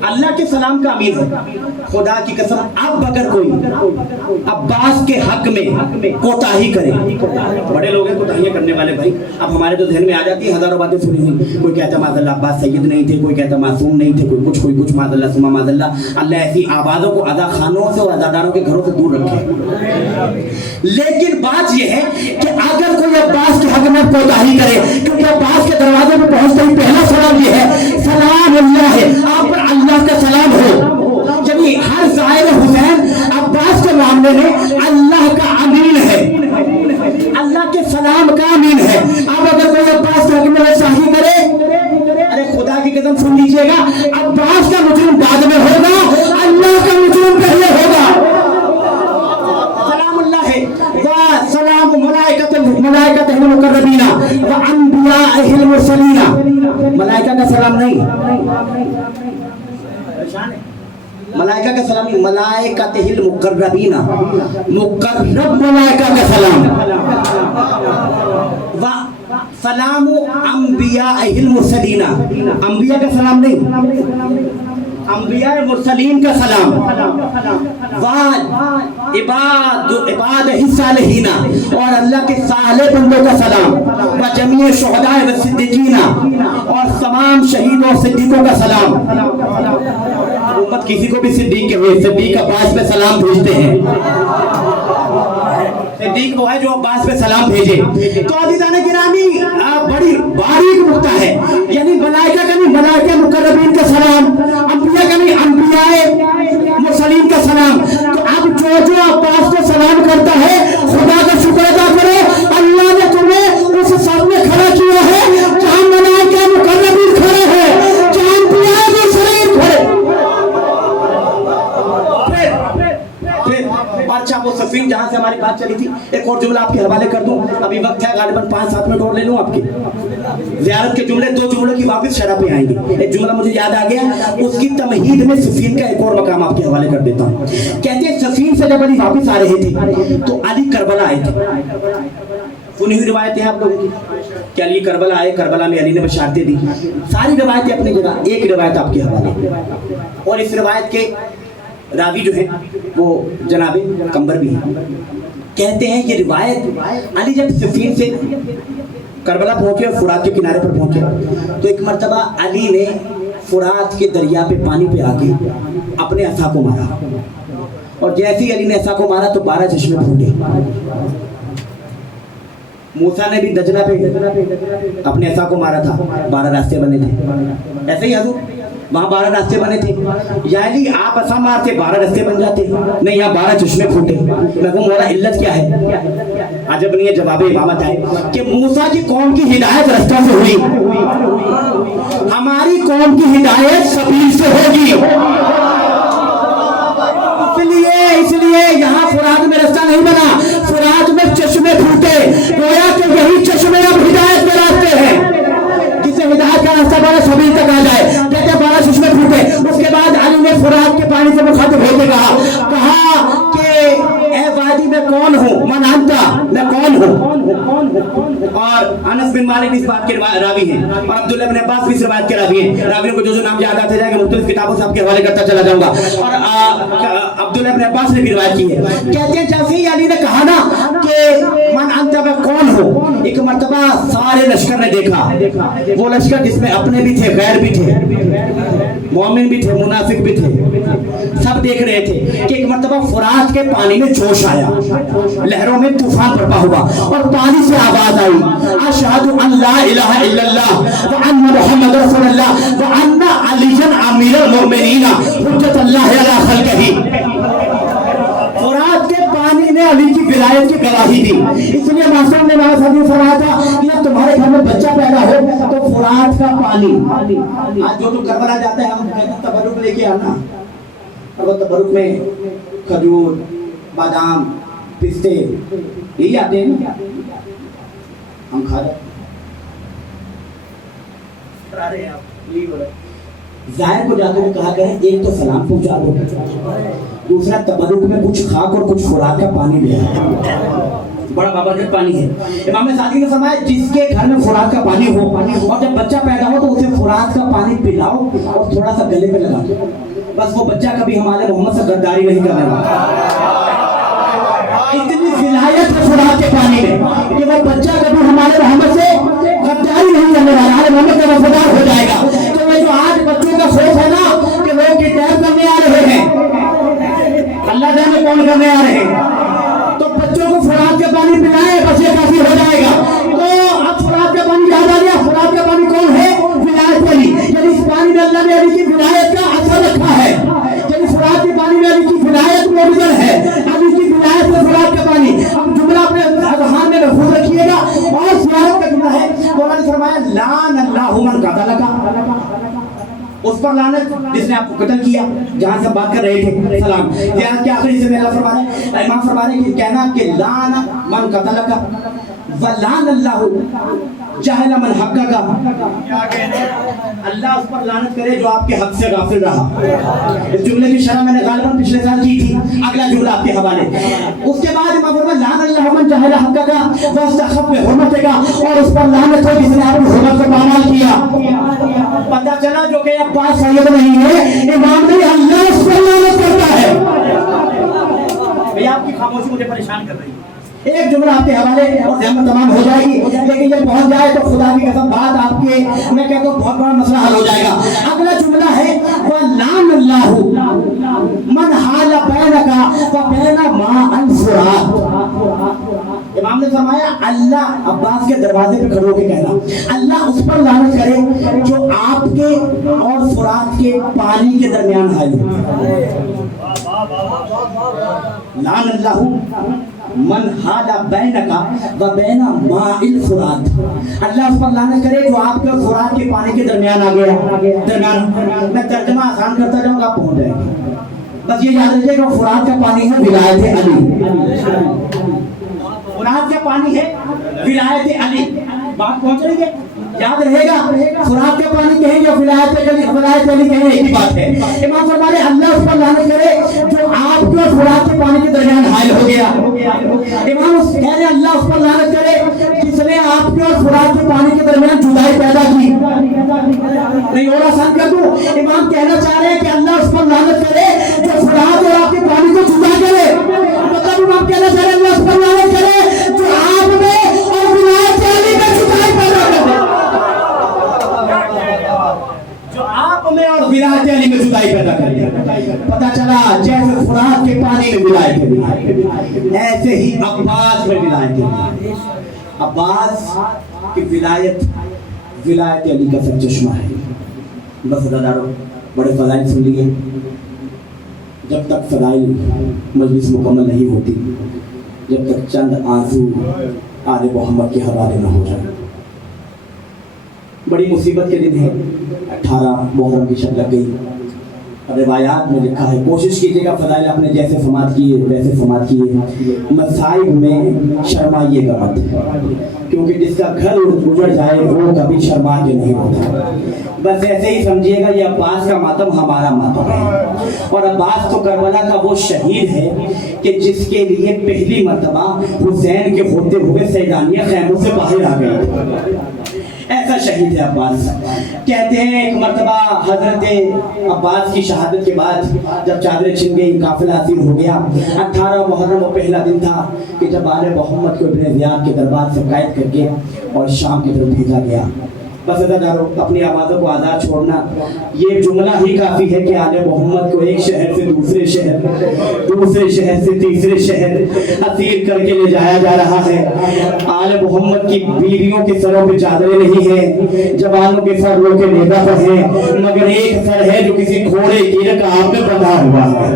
अल्लाह के सलाम का अमीन है। खुदा की कसम अब अगर कोई अब्बास के हक में कोताही करे, बड़े लोग हैं कोताहियां करने वाले भाई, अब हमारे तो ध्यान में आ जाती है, हजारों बातें सुनी हुई, कोई कहता माज़अल्लाह अब्बास सैयद नहीं थे, कोई कहता मासूम नहीं थे, कोई कुछ माज़अल्लाह सुमा माज़अल्लाह, अल्लाह ऐसी आवाज़ों को अदा खानों से और अदादारों के घरों से दूर रखे। लेकिन बात यह है कि अगर कोई अब्बास के हक में कोताही करे, क्योंकि अब्बास के दरवाजे में पहुंचते ही पहला सलाम यह है सलामुल्लाह है, आप पर अल्लाह का सलाम हो, यानी हर ज़ाहिर हुसैन अब्बास के मामले में अल्लाह का अमीन है, अल्लाह के सलाम का अमीन है। अब अगर कोई अब्बास के हक में शाही करे, अरे खुदा की कसम सुन लीजिएगा, अब्बास का मुजरिम बाद में होगा, अल्लाह का मुजरिम पहले होगा। सलामुल्लाह व सलाम मलाइकतिल मुकर्रबीना व अंबियाहिल मुरसलीना, मलाइका का सलाम नहीं, परेशान है, मलाइका का सलाम नहीं, मलाइकतिल मुकर्रबीना, मुकर्रब मलाइका का सलाम, व सलाम अंबियाहिल मुरसलीना, अंबिया का सलाम नहीं, انبیاء مرسلین کا سلام، عباد الصالحین اور اللہ کے صالح بندوں کا سلام، و جمیع شہداء و صدیقین اور تمام شہیدوں اور صدیقوں کا سلام۔ امت کسی کو بھی صدیق کے ہوئے صدیق عباس پہ سلام بھیجتے ہیں، صدیق وہ ہے جو عباس پہ سلام بھیجے۔ تو عزیزان گرامی بڑی باریک نقطہ ہے، یعنی ملائکہ کا نہیں ملائکہ مقربین کا سلام، انبیاء کا نہیں انبیاء مرسلین کا سلام۔ تو اب جو عباس کو سلام کرتا ہے خدا کا شکر ادا کرو، اللہ نے تمہیں اس صف میں کھڑا کیا ہے جہاں ملائکہ مقربین کھڑے ہیں، جہاں انبیاء مرسلین کھڑے۔ اچھا وہ سفین جہاں سے ہماری بات چلی تھی، ایک اور جملہ آپ کے حوالے کر دوں، ابھی وقت ہے غالباً 5-7 منٹ اور لے لوں آپ کے۔ زیارت کے جملے 2 جملوں کی واپس شرح پہ آئیں گے، ایک جملہ مجھے یاد آ گیا، اس کی تمہید میں سفین کا ایک اور مقام آپ کے حوالے کر دیتا ہوں۔ کہتے ہیں سفین سے جب علی واپس آ رہے تھے تو علی کربلا آئے تھے، سنی ہوئی روایتیں ہیں آپ لوگوں کی کہ علی کربلا آئے، کربلا میں علی نے بشارتیں دی، ساری روایتیں اپنی جگہ، ایک روایت آپ کے حوالے، اور اس روایت کے راوی جو ہے وہ جناب کمبر بھی ہیں۔ کہتے ہیں یہ روایت علی جب سفین سے کربلا پہنچے اور فرات کے کنارے پر پہنچے تو ایک مرتبہ علی نے فرات کے دریا پہ پانی پہ آ کے اپنے عصا کو مارا، اور جیسے ہی علی نے عصا کو مارا تو 12 چشمے پھوٹے۔ موسیٰ نے بھی دجلہ پہ اپنے عصا کو مارا تھا، 12 راستے بنے تھے، ایسے ہی حضور وہاں 12 راستے بنے تھے، یعنی آپ عصا مارتے 12 راستے بن جاتے، نہیں یہاں 12 چشمے پھوٹے۔ میں کہوں مولا علت کیا ہے؟ عجب نہیں ہے جواب امامت ہے کہ موسیٰ کی قوم کی ہدایت رستہ سے ہوئی، ہماری قوم کی ہدایت سبیل سے ہوگی، اس لیے یہاں فرات میں رستہ نہیں بنا، فرات میں چشمے پھوٹے، گویا کہ یہی چشمے اب ہدایت کے راستے ہیں، جسے ہدایت کا راستہ بڑا سبیل تک آ جائے۔ کہتے 12 چشمے پھوٹے، اس کے بعد علی نے فرات کے پانی سے مخاطب ہو کے کہا کہ اے وادی میں کون ہوں، من انتا، میں کون ہوں۔ اور انس بن مالک اس بات کے راوی ہیں، اور عبداللہ بن عباس بھی اس روایت کے راوی ہیں، راویوں کو جو نام یاد آتے جائے گا مختلف کتابوں سے آپ کے حوالے کرتا چلا جاؤں گا، اور عبداللہ بن عباس نے بھی روایت کی ہے۔ کہتے ہیں جیسے ہی علی نے کہا نا کہ من انتا میں کون ہوں، ایک مرتبہ سارے لشکر نے دیکھا، وہ لشکر جس میں اپنے بھی تھے، غیر بھی تھے، مومن بھی تھے، منافق بھی تھے، سب دیکھ رہے تھے کہ ایک مرتبہ فرات کے پانی میں جوش آیا، لہروں میں طوفان برپا ہوا، اور پانی سے آواز آئی اشہد ان لا الہ الا اللہ وان محمد رسول اللہ وان علی امیر المؤمنین حجت اللہ علی خلقہ۔ فرات کے پانی نے علی کی ولایت کی گواہی دی، اس لیے معصوم نے نواز حدیث فرمایا تھا کہ تمہارے گھر میں بچہ پیدا ہو تو فرات کا پانی، آج جو کربلا جاتا ہے ہم کہتے ہیں تبرک لے کے آنا، اب تبرک میں کھجور، بادام، پستے یہی آتے ہیں، ہم کھا رہے ہیں۔ ظاہر کو جاتے ہوئے کہا کریں ایک تو سلام پہنچا دو، دوسرا تبرک میں کچھ خاک اور کچھ خوراک کا پانی لے آئے، بڑا بابرکت پانی ہے۔ امام سعدی نے فرمایا جس کے گھر میں خوراک کا پانی ہو اور جب بچہ پیدا ہو تو اسے خوراک کا پانی پلاؤ اور تھوڑا سا گلے پہ لگا دو، بس وہ بچہ کبھی ہمارے محمد سے غداری نہیں کرے گا۔ اتنی ولایت ہے خوراک کے پانی میں کہ وہ بچہ کبھی ہمارے محمد سے غداری نہیں کرنے والا، ہمارے محمد کا وفادار ہو جائے گا۔ تو یہ جو آج بچوں کا خوف ہے نا کہ لوگ کڈنیپ کرنے آ رہے ہیں، اللہ جانے کون کرنے آ رہے ہیں، تو بچوں کو خوراک کا پانی پلائے بس یہ کافی ہو جائے گا۔ تو اب خوراک کا پانی یاد آ گیا، خوراک کا پانی کون ہے؟ ولایت علی، یعنی اس پانی میں اللہ نے علی کی ولایت کا اثر رکھا ہے، یعنی خوراک کے پانی میں علی کی ولایت موجود ہے، علی کی ولایت میں خوراک کا پانی۔ اب جملہ اپنے اذہان میں محفوظ رکھیے گا، اور زیارت کا جملہ ہے، مولانا نے فرمایا لعن اللہ من قتلک، اس پر لعنت جس نے آپ کو قتل کیا، جہاں سے بات کر رہے تھے سلام زیارت کے آخری حصے میں اللہ فرما رہے ہیں، امام فرما رہے ہیں کہ کہنا کہ لعن من قتلک ولعن اللہ جہل من حقک، اللہ اس پر لعنت کرے جو آپ کے حق سے غافل رہا۔ اس جملے کی شرح میں نے غالباً پچھلے سال کی تھی، اگلا جملہ آپ کے حوالے۔ اس کے بعد امام فرمایا لعن اللہ من جہل حقک वस्तखफ में हुर्मत का और उस पर लानत हो जिसने अपनी हुर्मत को पामाल किया। पता चला जो कि अब्बास सैयद नहीं है, इमाम नहीं, अल्लाह उस पर लानत करता है। भैया आपकी खामोशी मुझे परेशान कर रही है। एक जुमला आपके हवाले और जहमत तमाम हो जाएगी, लेकिन जब पहुंच जाए तो खुदा की कसम बात आपके, मैं कहता हूँ बहुत बड़ा मसला हल हो जाएगा। अगला जुमला है वलान अल्लाहु मन हाल बैनका व बैन माअल फुरात। इमाम ने फरमाया अल्लाह अब्बास के दरवाजे पे खड़े होकर कहना अल्लाह उस पर लानत करे जो आपके और फुरात के पानी के दरमियान हाल हो। लान अल्लाहु मन हादा बैनका व बैन माइल फुरात। अल्लाह उस पर लानत करे जो आपके और फुरात के पानी के दरमियान आ गया। दरमियान मैं तर्जुमा आसान करता जाऊंगा, आप पहुंच जाएंगे। बस ये याद रखिएगा फुरात का पानी है विलायत अली। फुरात का पानी है विलायत अली। बात पहुंच रही है, याद रहेगा। फुरात का पानी कहेंगे विलायत अली कहेंगे, एक ही बात है। इमाम फरमा रहे अल्लाह उस पर लानत करे जो आपके और फुरात के पानी के दरमियान हायल हो गया। इमाम कह रहे अल्लाह उस पर लानत करे जिसने आपके और फुरात के पानी के दरमियान जुदाई पैदा की। नहीं और आसान कर दूं, इमाम कहना चाह रहे हैं कि अल्लाह उस पर लानत करे जो फुरात और आपके पानी को जुदा करे। मतलब इमाम कहना चाह रहे अल्लाह उस पर लानत करे जो आप में और विलायत अली में जुदाई पैदा करे। जो आप में और विलायत अली में जुदाई पैदा कर दिया। पता चला जैसे फुरात के पानी में विलायत अली, ऐसे ही अब्बास में विलायत अली। अब्बास की विलायत अली का सर चश्मा है। बस अदादारों बड़े फजाइल सुन लिए। जब तक फजाइल मजलिस मुकम्मल नहीं होती, जब तक चंद आंसू आले मोहम्मद के हवाले न हो जाए। बड़ी मुसीबत के दिन है। 18 मुहर्रम की शब लग गई। रिवायात में लिखा है, कोशिश कीजिएगा फजाइल आपने जैसे समात किए वैसे समात किए। मसाइब में शर्माइएगा मत, क्योंकि जिसका घर उजड़ जाए वो कभी शर्मा के नहीं होता। बस ऐसे ही समझिएगा ये अब्बास का मातम हमारा मातम है। और अब्बास तो करबला का वो शहीद है कि जिसके लिए पहली मर्तबा हुसैन के होते हुए सैदानिया खैमों से बाहर आ गई। ऐसा शहीद है अब्बास। कहते हैं एक मर्तबा हजरत अब्बास की शहादत के बाद जब चादरें छिन गई, काफिला असीर हो गया। 18 मुहर्रम वो पहला दिन था कि जब आले मोहम्मद को इब्ने ज़ियाद के दरबार से कैद करके और शाम की तरफ भेजा गया। बस अदादारों अपनी आवाज़ों को आज़ाद छोड़ना, ये जुमला ही काफ़ी है कि आले मोहम्मद को एक शहर से दूसरे शहर, दूसरे शहर से तीसरे शहर असीर करके ले जाया जा रहा है। आले मोहम्मद की बीवियों के सरों पे चादरें नहीं है, जवानों के सर लोग के नेजा पर है, मगर एक सर है जो किसी घोड़े की रकाब में बंधा हुआ है।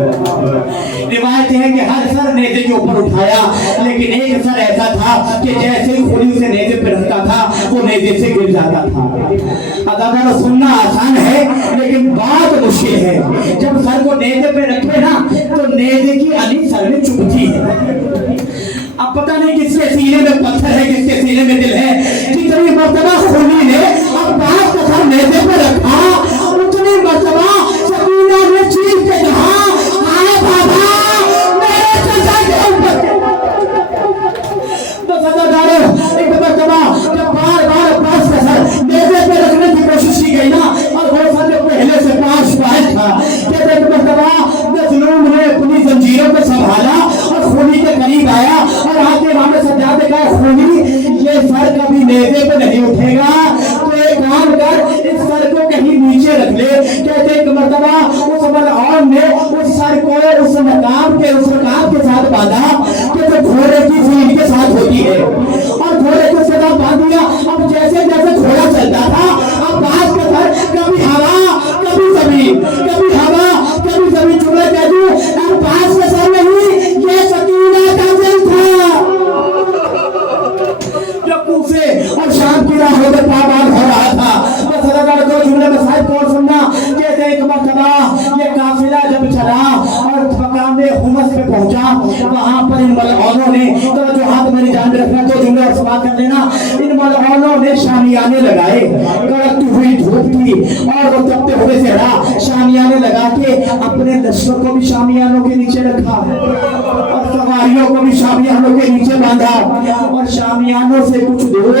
रिवायत है कि हर सर नेजे के ऊपर उठाया, लेकिन एक सर ऐसा था कि जैसे ही कोई उसे नेजे पे रखता था वो नेजे से गिर जाता था। अदादार सुनना आसान है लेकिन बात मुश्किल है। जब सर को नेजे पे रखे ना तो नेजे की अली सर में चुभती है। अब पता नहीं किसके सीने में पत्थर है, किसके सीने में दिल है। जितनी मर्तबा खूनी ने अब्बास का सर नेजे पे रखा, उतनी मर्तबा सकीना ने चीख के कहा, आए बाबा मेरे चचा के ऊपर। बस अदादार एक मर्तबा जब बार-बार अब्बास का सर नेजे पे रखने की कोशिश की गई ना, और वो सर जो पहले से पास था, कहते एक मर्तबा मजलूम ने अपनी जंजीरों को संभाला और खूनी के करीब आया और आके इमाम सज्जाद ने कहा, खूनी ये सर कभी नेज़े पे नहीं उठेगा, तो एक काम कर इस सर को कहीं नीचे रख ले। कहते एक मर्तबा उस मलआन ने उस सर को उस रकाब के साथ बांधा जैसे घोड़े की सीट के साथ होती है, और घोड़े के साथ बांध दिया। अब जैसे जैसे घोड़ा चलता था, अब बास का सर कभी हवा कभी जमीन, कभी हवा कभी जमीन। जुमला कह दूं, अब बास का सर नहीं, ये सकीना का दिल था जो कूफे और शाम की राहों में पामाल हो रहा था। बस अगर दो जुमले में साहिब कौन सुनना। कहते एक मर्तबा ये काफिला जब चला और मकाम हुमस पे पहुंचा, वहां पर इन मलआनों ने तो जो हाथ में अपनी जान में रखना, 2 जुमले और समाप्त कर लेना। इन मौलवानों ने शामियाने लगाए, कड़कती हुई धूप थी और वो तपते हुए सेहरा, शामियाने लगा के अपने लश्कर को भी शामियानों के नीचे रखा और सवारियों को भी शामियानों के नीचे बांधा और शामियानों से कुछ दूर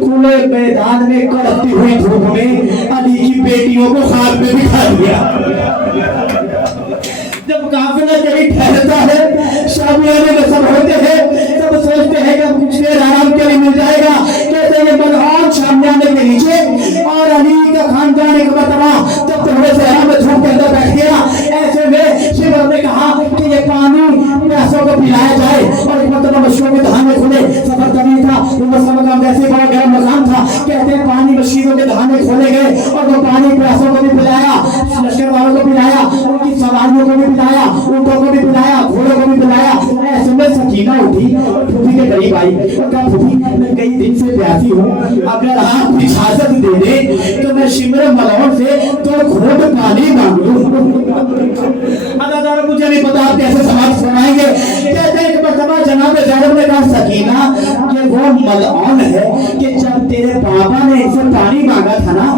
खुले मैदान में कड़कती हुई धूप में अली की बेटियों को खाक में बिठा दिया। जब काफिला कहीं ठहरता है, शामियाने में सब होते हैं, सब सोचते हैं कि कुछ देर आराम के लिए मिल जाएगा, कहते हैं मलआन शामियाने के नीचे और अली का खानदान एक मरतबा तब तो हमें सहरा में धूप के अंदर बैठ गया। ऐसे में शिवर ने कहा कि ये पानी प्यासों को पिलाया जाए और एक मरतबा मस्जिदों के दहाने खुले, सफर तभी था, वो मकाम वैसे बड़ा गर्म मकाम था, कहते हैं पानी मस्जिदों के दहाने खोले गए और वो पानी प्यासों को भी पिलाया, लश्कर वालों को पिलाया, उनकी सवारियों को भी पिलाया, ऊँटों को भी पिलाया, घोड़ों को भी पिलाया। ऐसे में सकीना उठी और फूफी के करीब आई और कहा फूफी मैं कई दिन से प्यासी हूँ, अगर आप इजाजत दे दें तो मैं शिमर मलौन से 2 घूंट पानी मांग लूं। अदादार मुझे नहीं पता आप कैसे समाज सुनाएंगे। कहते एक मरतबा जनाब ज़ैनब ने कहा सकीना ये वो मलौन है कि जब तेरे बाबा ने इसे पानी मांगा था ना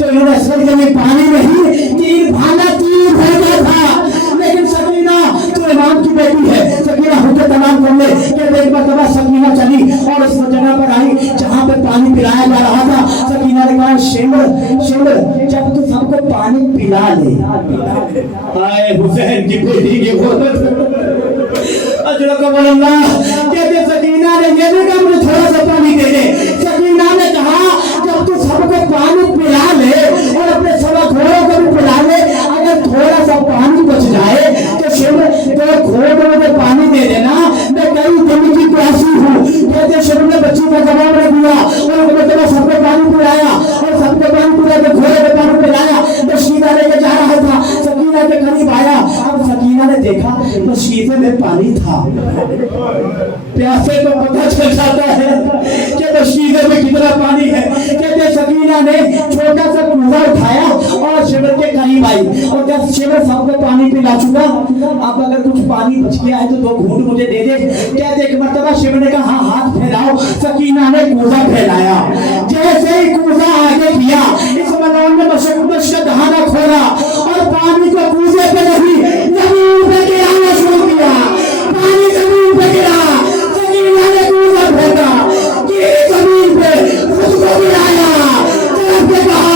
तो इन्होंने स्वर्ग में पानी नहीं 3 भाला 3 भेजा था, लेकिन सकीना तो इमाम की बेटी है, सकीना हुक्म तमाम कर ले। कहते एक मरतबा सकीना चली और उस जगह पर आई जहाँ पे पानी पिलाया जा रहा था। सकीना ने कहा शिमर जब तू सबको पानी पिला ले, हाय हुसैन की बेटी की अल्लाह। कहते सकीना ने ये भी कहा मुझे थोड़ा सा पानी दे दे। सकीना ने कहा जब तू सबको पानी पिला ले और अपने सवा घोड़ों को भी पिला ले, अगर थोड़ा सा पानी बच जाए तो शिमर 2 घोड़ों में पानी दे देना, मैं कई दिन की प्यासी हूँ। कहते शिमर ने बच्ची का जवाब रख दिया और सबको पानी पिलाया और सबको पानी पिला के घोड़े में पानी पिलाया। मशीदा लेके जा रहा था, सकीना के करीब आया। अब सकीना ने देखा मशीदे में पानी था। प्यासे को पता चल जाता है कि मशीदे में कितना पानी है। कहते सकीना ने छोटा सा कूजा उठाया और शिमर के करीब आई और जब शिमर सबको पानी पिला चुका, अब अगर कुछ पानी बच गया है तो 2 घूंट मुझे दे दे। कहते एक मरतबा शिमर ने कहा हाँ हाथ फैलाओ। सकीना ने कूजा फैलाया, जैसे ही कूजा आगे किया इस मलौन ने मशक्कत का दहाना खोला और पानी को कूजे पे नहीं जमीन पे गिराना शुरू किया। पानी जमीन पे गिरा, सकीना ने कूजा फेंका कि जमीन पे उसको गिराया। तरफ के कहा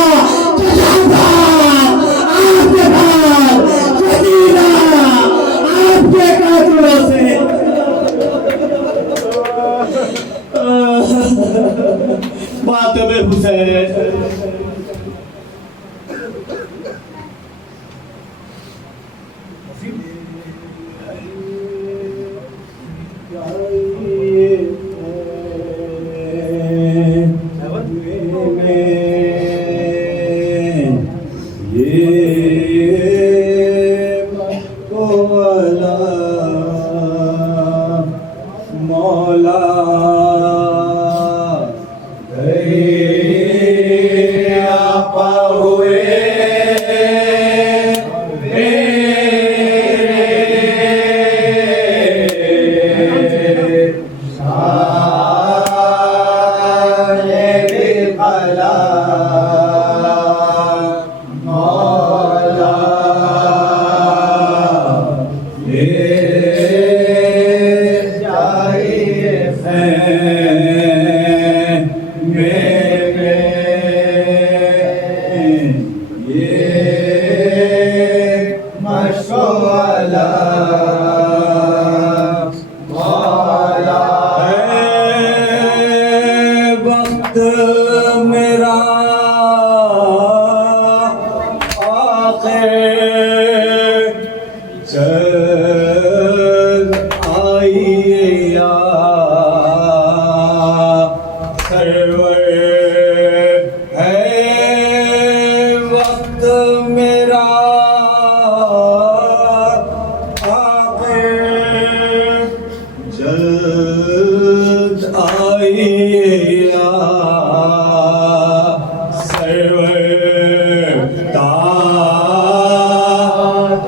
आपके भार सकीना आपके कातिलों से बात में हुसैन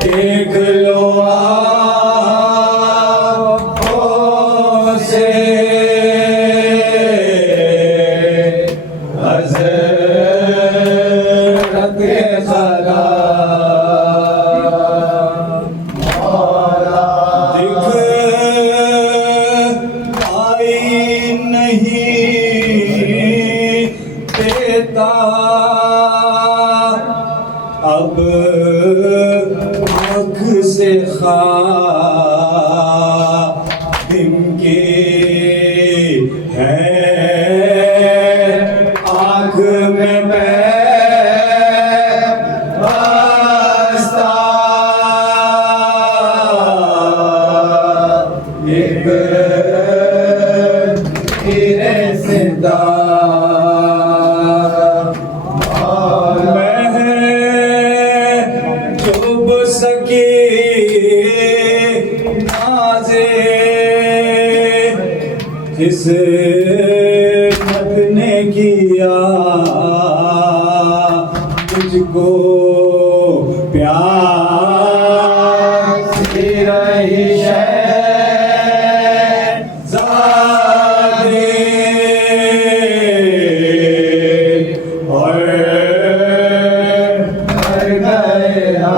देख लो आँखों से ہے آنکھ میں بستا ایک تیرے زندہ سکی نازے قسمت نے کیا تجھ کو پیار سے رہی شہزادی اور مر گیا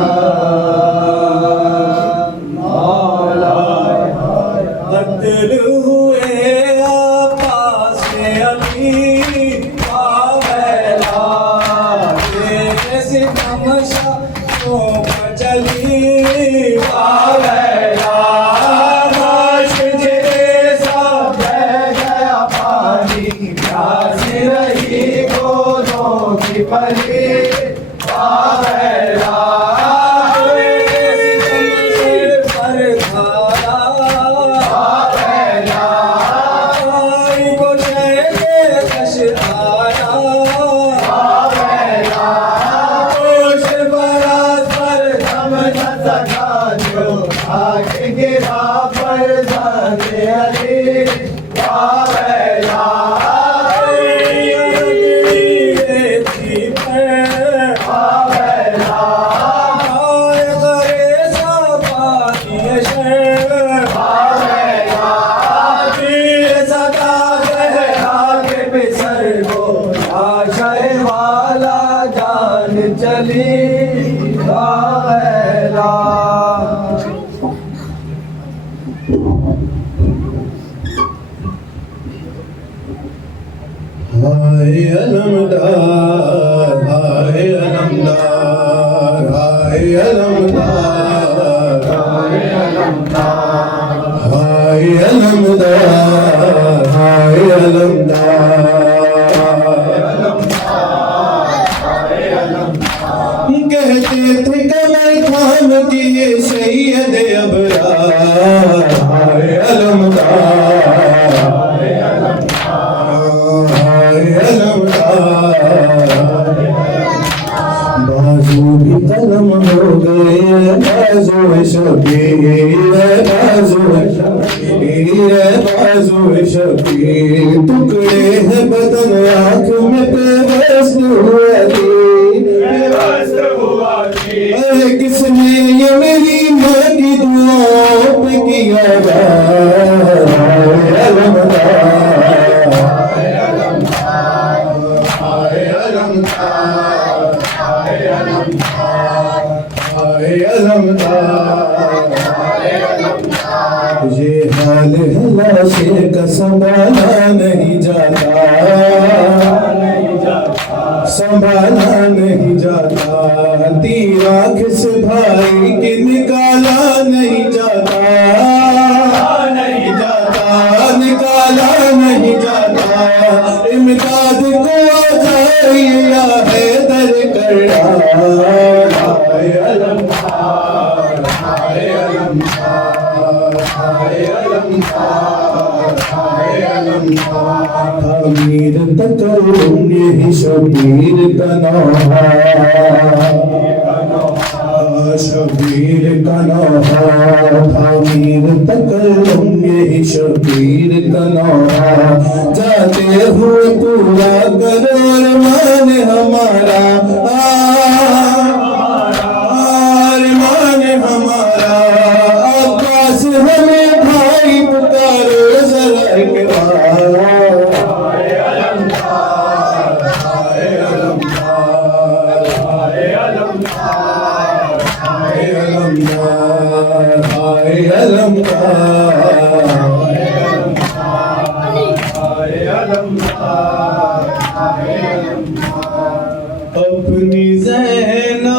قتل ہوئے عباس علی آویلا تیرے ستم شاہوں پر چلی آویلا لاش جیسا بہ گیا پانی پیاس رہی گودوں کی پلی آویلا چلی آویلا ہائے علمدار ہائے علمدار ہائے علمدار ہائے علمدار ہائے علمدار ہائے علمدار کہتے تھے کمر خان کی یہ سید ابرار ہائے علمدار ہائے علمدار بازو بھی قلم ہو گئے بازو شبیر بازو شبیر بازو شبیر ٹکڑے ہیں بدن آنکھ میں پیوست ہوا کس نے یہ میری ماں کی دعاؤں پہ کیا ہائے علمدار ہائے علمدار ہائے علمدار یہ حال ہے لاشے کا سنبھالا نہیں جاتا سنبھالا نہیں جاتا تیر آنکھ سے بھائی کے نکالا نہیں جاتا نکالا نہیں جاتا امداد کو آ جائے یا حیدر کرار ہائے علمدار ہائے علمدار ہائے علمدار ہائے علمدار امیر تکرم یہی شبیر کا نوحہ شبیر کا نوحہ امیر تکرم یہی شبیر کا نوحہ جاتے ہوئے پورا کرو ارمان ہمارا ارمان ہمارا عباس ہمیں بھائی پکارو ذرا اقرار ہائے علمدار ہائے علمدار ہائے علمدار ہائے علمدار ہائے علمدار ہائے علمدار اپنی زینب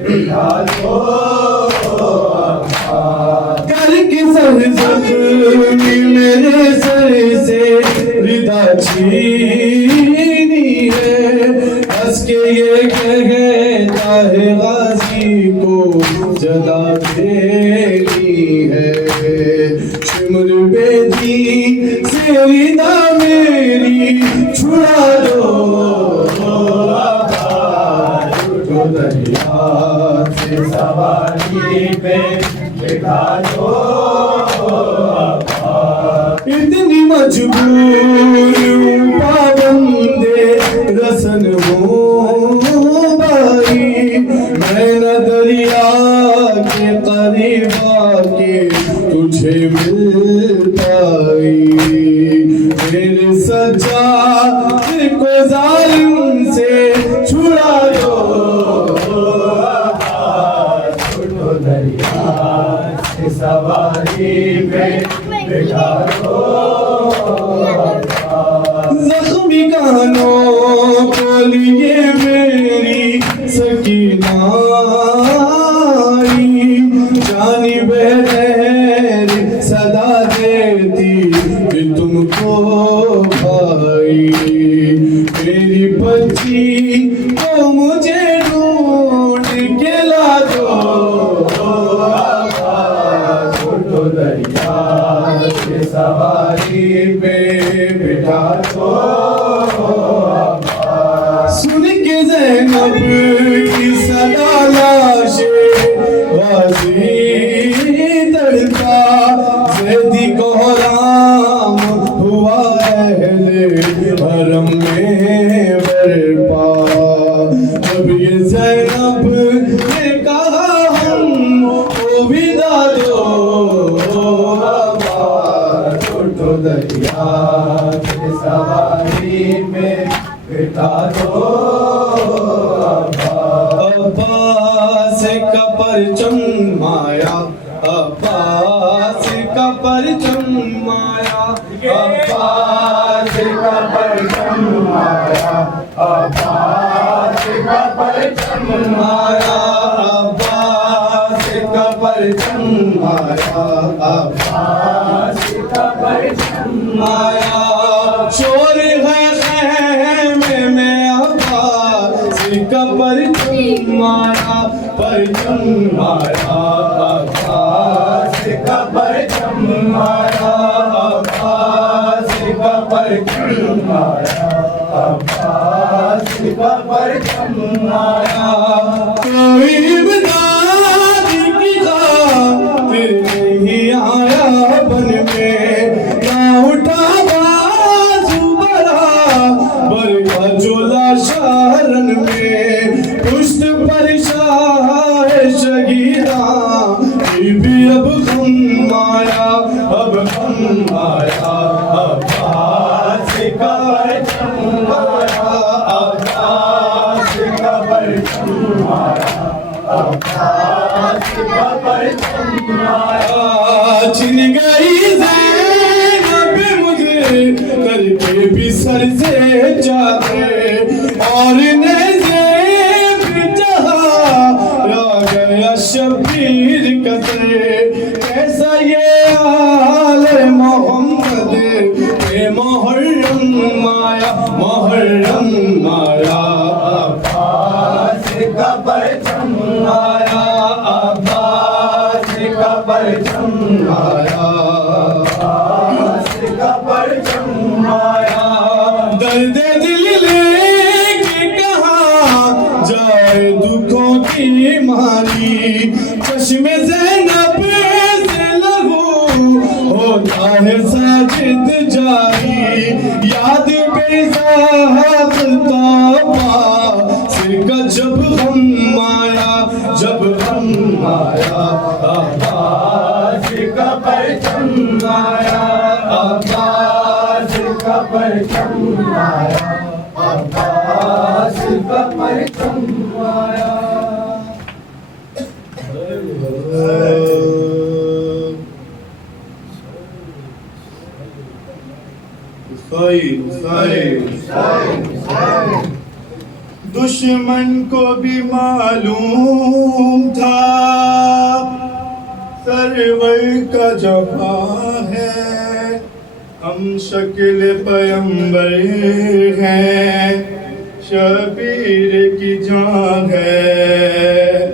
بٹھا دو کر کے سر زخمی میرے سر سے ردا چھینی ہے ہنس کے یہ کہتا ہے غازی کو جدا دینی ہے شمر بیدی سے ردا میری چھڑا دو تو دریا سے سواری پہ بٹھا دو اتنی مجبور پابندے رسن ہوں بھائی میں نہ دریا کے قریب آکے تجھے مل پائی میرے سجاد کو ظالم سے چھڑا دو تو دریا سے سواری پہ بٹھا دو زخمی کانوں کو لیے میری سکینہ آئی جانب لہر صدا دیتی کہ تم کو بھائی میری بچی کو مجھے ڈھونڈ کے لا دو تو دریا سے سواری پہ بٹھا دو سن کے زینب کی صدا لاش غازی تڑکا زیدی کو حرام ہوا اہل حرم میں برپا جب یہ زینب نے کہا ہم کو ودا دو تو دریا سے سواری میں بٹھا دو عباس کا پرچم مایا عباس کا پرچم مایا عباس کا پرچم آیا عباس کا پرچم آیا عباس کا پرچم آیا عباس کا پرچم آیا شور ہے خیمے میں عباس کا پرچم آیا پرچم آیا عباس کا پرچم آیا عباس کا پرچم آیا عباس کا پرچم آیا کوئی امداد کی خاطر نہیں آیا بن میں نہ اٹھا بازو برابر کا جولا شہرن میں پشت پر شاہ شہیداں بھی اب غم آیا اب غم آیا عباس کا پرچم آیا عباس کا پرچم آیا عباس کا پرچم آیا چھن گئی زینب مجھے کر کے بھی سر سے جاتے اور نیزے بھی جہاں آ گیا شبیر قطرے کیسا یہ آل محمد اے محرم آیا محرم آیا عباس کا پرچم آیا عباس کا پرچم آیا عباس کا پرچم آیا درد دل لے کے کہاں جائے دکھوں کی ماری چشم زینب سے لہو ہوتا ہے ساجد جاری یاد پہ ساحت توبہ سر کا جب غم آیا جب غم آیا عباس کا پرچم آیا عباس کا پرچم آیا عباس کا پرچم آیا حسین دشمن کو بھی معلوم تھا سرور کا جہاں ہے، ہم شکل پیمبر ہیں، شبیر کی جان ہے۔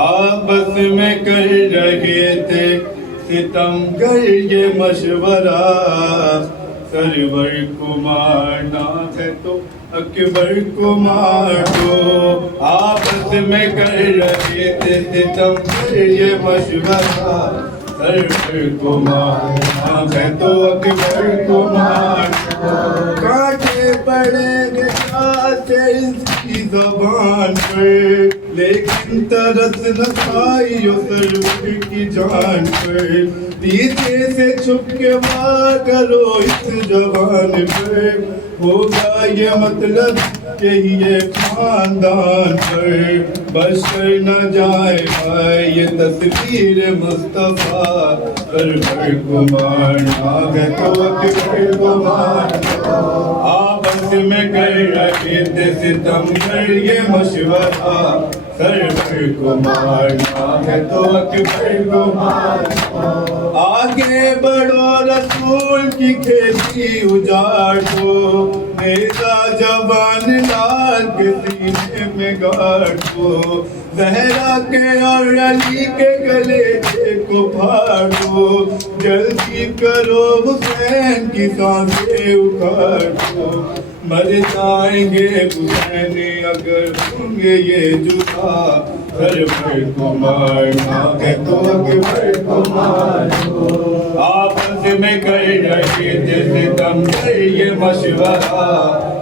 آپس میں کر رہے تھے ستم گر یہ مشورہ، سرور کو مارنا ہے تو اکبر کو مار دو۔ آپس میں کر رہے تھے ستم گر یہ مشورہ، سرور کو مارنا ہے تو اکبر کو مار دو۔ کانٹے پڑے گے آتے اس کی زبان پر، لیکن ترس نہ کھائیو سرور کی جان پر۔ پیچھے سے چھپ کے وار کرو اس جوان پر، ہوگا یہ مطلب یہی ہے خاندان پر۔ بشر نہ جائے گا یہ تصویر مصطفیٰ، سرور کو مارنا ہے تو اکبر کو مارنا۔ آپس میں کر رہے تھے ستم گر یہ مشورہ، سرور کو مارنا ہے تو اکبر کو مارنا۔ آگے بڑھو رسول کی کھیتی اجاڑو، نیزہ جوان لال کے سینے میں گاڑو، زہرا کے اور علی کے گلے کو پھاڑو، جلدی کرو حسین کی سانسیں اکھاڑو۔ مر جائیں گے حسین اگر ہوں گے یہ جدا، سرور کو مارنا ہے تو اکبر کو مارو۔ آپس میں کر رہے تھے ستم گر یہ مشورہ،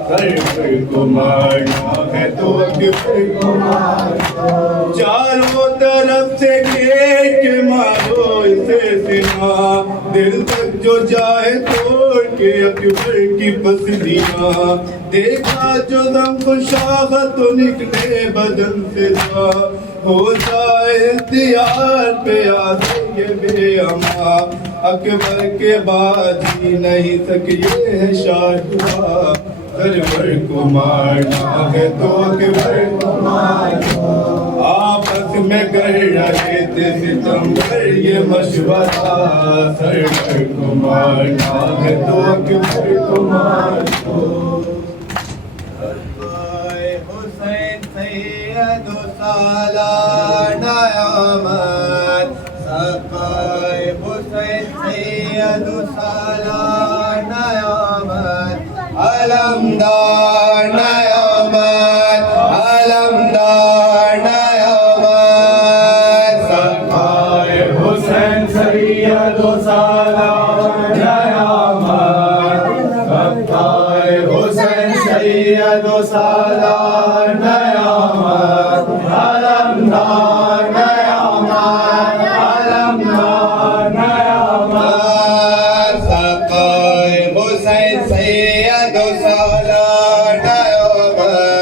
سرور کو مارنا ہے تو اکبر کو مارو۔ چاروں طرف سے گھیر کے مارو اسے سنا، دل تک جو جائے توڑ کے اکبر کی پسلیاں۔ دیکھا جو دم شاخ تو نکلے بدن سے جا، ہو جائے اختیار پہ آتے یہ بے اما۔ اکبر کے بعد ہی نہیں سکیے ہے شاہدہ، سرور کو مارنا ہے تو اکبر کو مارنا۔ آپس میں کر رہے تھے ستم گر یہ مشورہ، سرور کو مارنا ہے تو اکبر کو مارنا۔ حسین سید و سالار نیامد، سقای حسین سید و سالار نیامد، علمدار نیامد، علمدار نیامد۔ سقای حسین سید و سالار نیامد، سقای حسین سید و سالار نیامد، علمدار نیامد، علمدار نیامد۔ سقای حسین سید و سالار نیامد،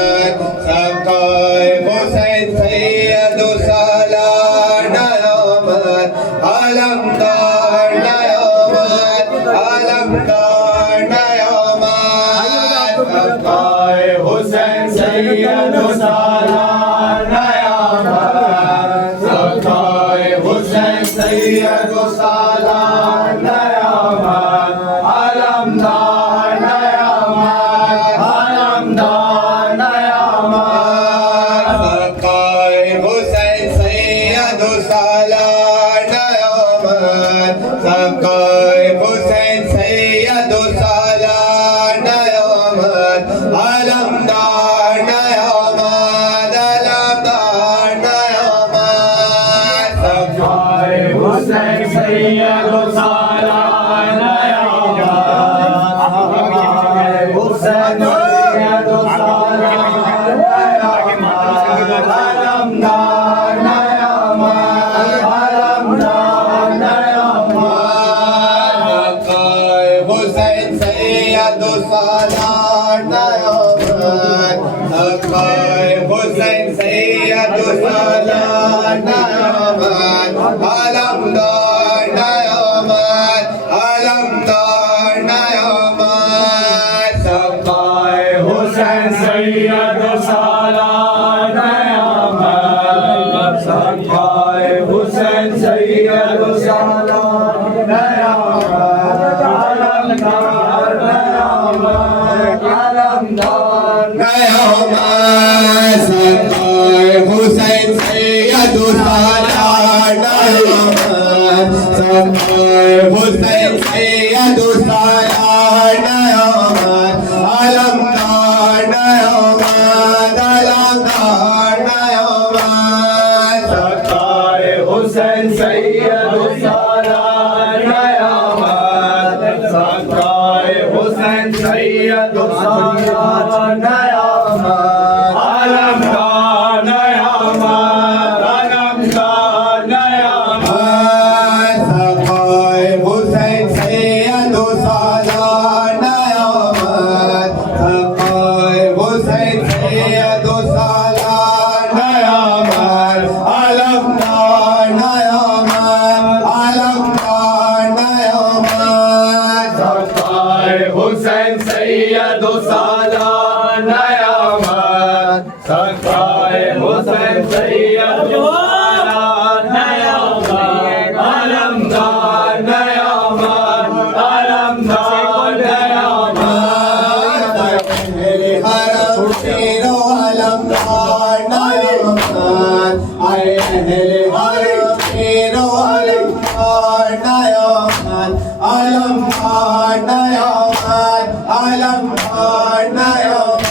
سقای حسین سید و سالار نیامد، علمدار نیامد، علمدار نیامد۔ سقای حسین سید و سالار نیامد، سقای حسین سید و سالار نیامد، علمدار نیامد، علمدار نیامد۔ سقای حسین سید و سالار نیامد، سقای حسین سید و سالار نیامد، علمدار نیامد، علمدار نیامد۔ سقای حسین سید و سالار نیامد، سقای حسین سید و سالار نیامد، علمدار نیامد، علمدار نیامد۔ سقای حسین سید و سالار نیامد، سقای حسین سید و سالار نیامد، علمدار نیامد، علمدار نیامد۔ سقای حسین سید و سالار सालान नयामत आलमदार नयामत आलमदार नयामत सरकार हुसैन सैयद सालान नयामत सरकार हुसैन सैयद सालान नयामत आलमदार नयामत आलमदार नयामत सरकार हुसैन सैयद सालान नयामत सरकार हुसैन सैयद सालान नयामत आलमदार नयामत आलमदार नयामत सरकार हुसैन सैयद सालान नयामत सरकार हुसैन सैयद सालान नयामत आलमदार नयामत आलमदार नयामत सरकार हुसैन सैयद सालान नयामत सरकार हुसैन सैयद सालान नयामत आलमदार नयामत आलमदार नयामत अहले हरम तेरो आलमदार नयामत अहले हरम तेरो आलमदार नयामत आलमदार नयामत आलमदार नयामत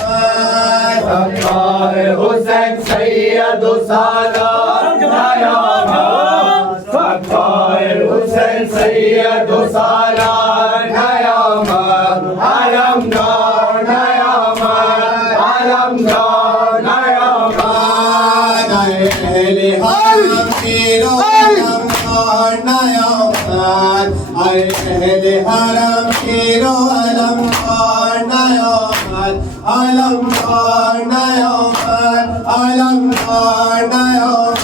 सरकार हुसैन सैयद सालान नयामत सरकार हुसैन सैयद सालान नयामत आलमदार नयामत आलमदार नयामत अहले हरम तेरो आलमदार नयामत अहले हरम तेरो आलमदार नयामत आलमदार नयामत आलमदार नयामत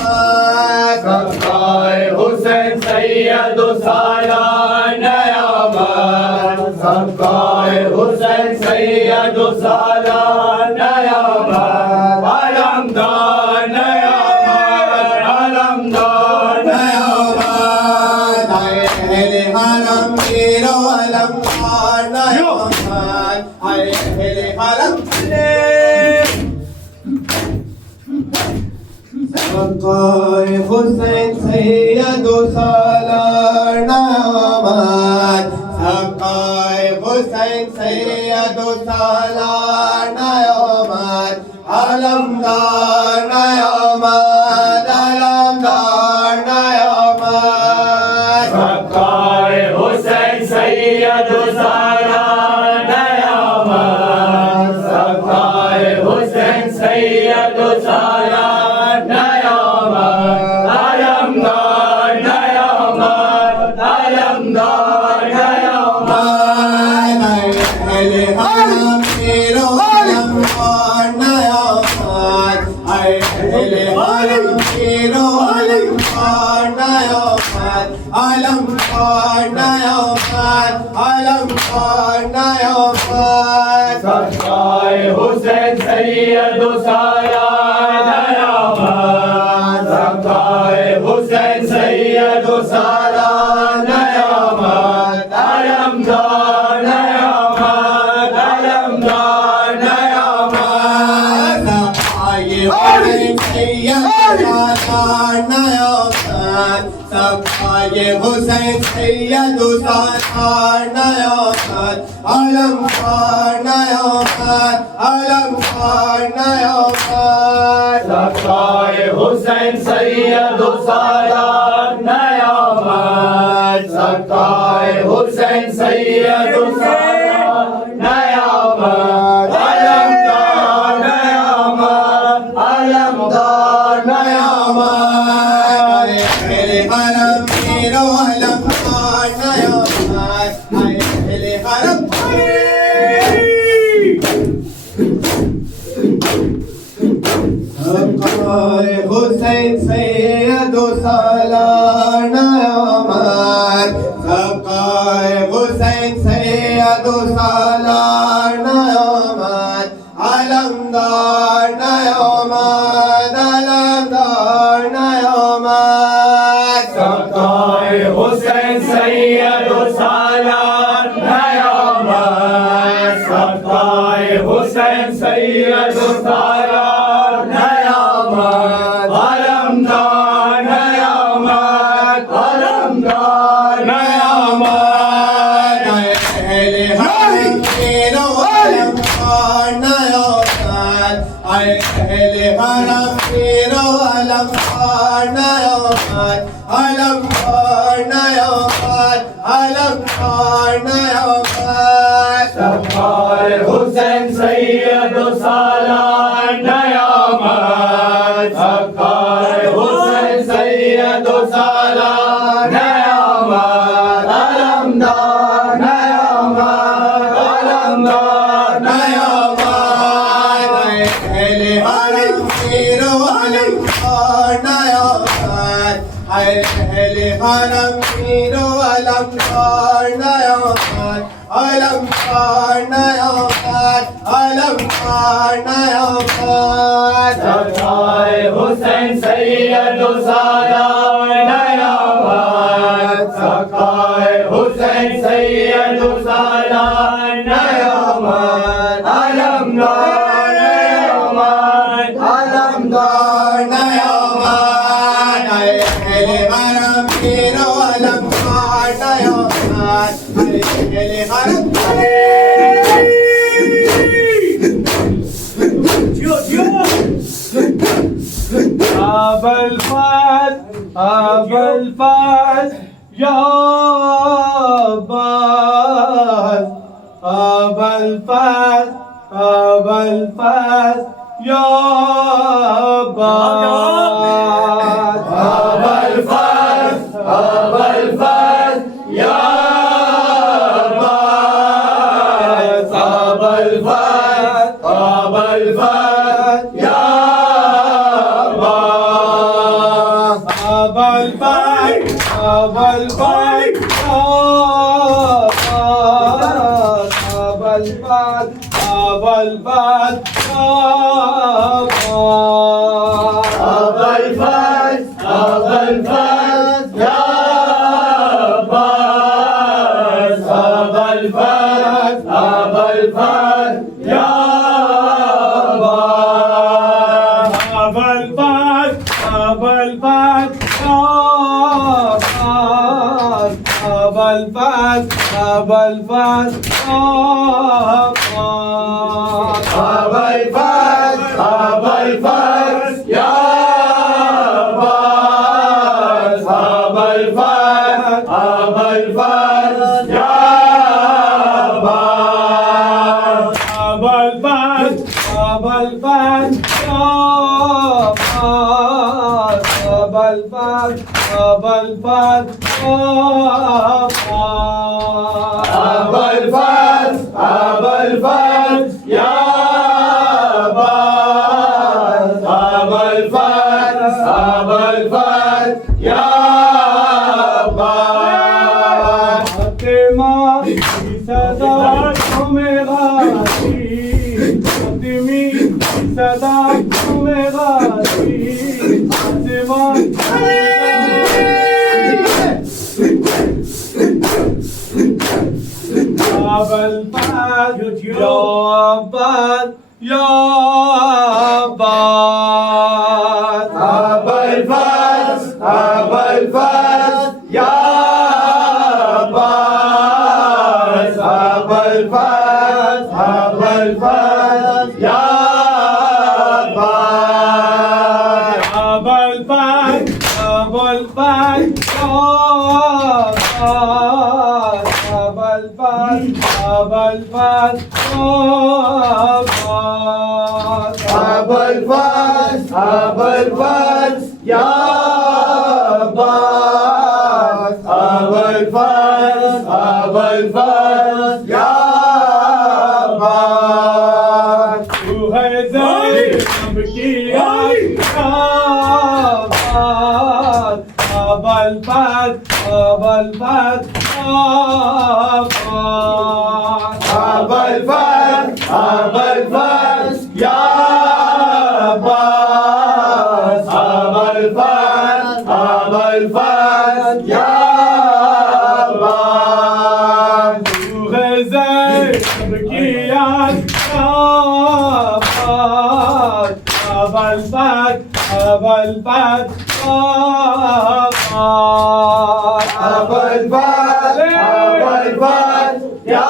सरकार हुसैन सैयद सालान नयामत सरकार हुसैन सैयद सालान नयामत आलमदार नयामत आलमदार नयामत अहले हरम तेरो आलमदार नयामत अहले हरम सरकार हुसैन सैयद सालान नयामत सरकार हुसैन सैयद सालान नयामत आलमदार नयामत आलमदार नयामत सरकार हुसैन सैयद सालान नयामत सरकार हुसैन सैयद सालान नयामत आलमदार नयामत आलमदार नयामत अहले हरम तेरो आलमदार नयामत अहले हरम तेरो आलमदार नयामत आलमदार नयामत आलमदार नयामत सरकार हुसैन सैयद सालान नयामत सरकार हुसैन सैयद सालान नयामत आलमदार नयामत आलमदार नयामत आये हुसैन सैयद सालान नयामत सखाए हुसैन सैयद सालान नयामत आलमदार नयामत आलमदार नयामत सखाए हुसैन सैयद सालान नयामत सखाए हुसैन सैयद सालान नयामत आलमदार नयामत आलमदार नयामत अहले हरम तेरो आलमदार नयामत अहले हरम सखाए हुसैन सैयद सालान नयामत सखाए हुसैन सैयद सालान नयामत आलमदार नयामत आलमदार नयामत सकाए हुसैन सैयद सालार नयामत सकाए हुसैन सैयद सालार नयामत अलमदार नयामत अलमदार नयामत अहले हरम तेरो अलमदार नयामत अहले हरम तेरो अलमदार नयामत अलमदार नयामत अलमदार नयामत सकाए हुसैन सैयद सालार नयामत सकाए हुसैन सैयद सालार नयामत अलमदार नयामत अलमदार नयामत अहले हरम तेरो अलमदार नयामत अहले हरम तेरो अलमदार नयामत अलमदार नयामत अलमदार नयामत सकाए हुसैन सैयद सालार नयामत सकाए हुसैन सैयद सालार नयामत अलमदार नयामत अलमदार नयामत अहले हरम तेरो अलमदार नयामत अहले हरम أبا الفاز يا عباس أبا الفاز يا عباس أبا الفاز يا عباس أبا الفاز يا الفضل یا عباس تو ہے زینب کی یاد عباس ابا الفضل ابا الفضل عباس ابا الفضل ابا الفضل یا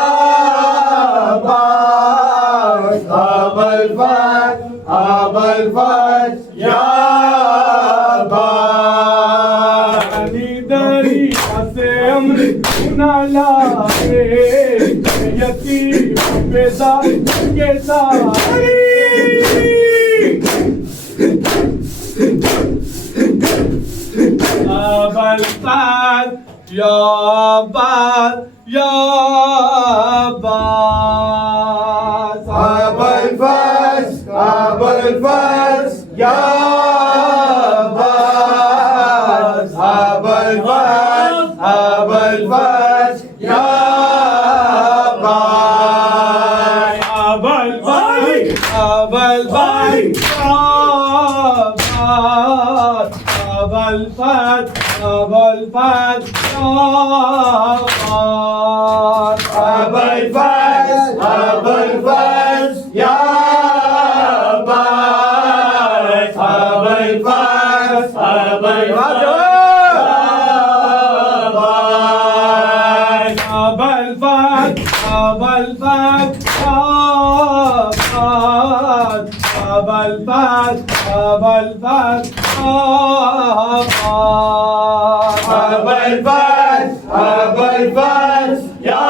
عباس ابا الفضل ابا الفضل یا عباس علی دریا سے امرت نہ لائے یتیم بیزار کے سارے ابا الفضل یا عباس یا عباس ابا الفضل ابا الفضل یا عباس ابا الفضل ابا الفضل یا عباس ابا الفضل ابا الفضل ابا الفضل ابا الفضل ابا الفضل ابا الفضل یا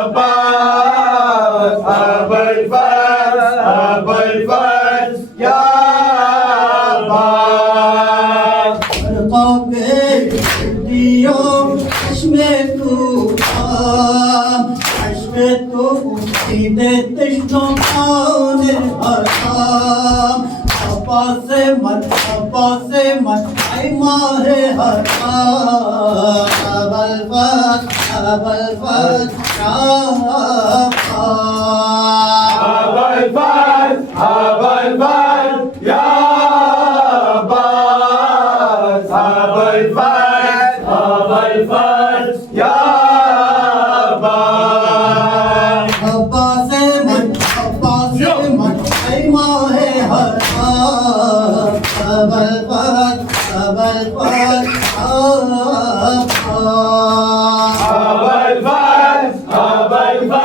عباس ابا الفضل ابا الفضل ابا الفضل ابا الفضل ابا الفضل ابا الفضل ابا الفضل ابا الفضل یا عباس ابا الفضل ابا الفضل یا عباس ابا الفضل ابا الفضل یا عباس ابا الفضل ابا الفضل یا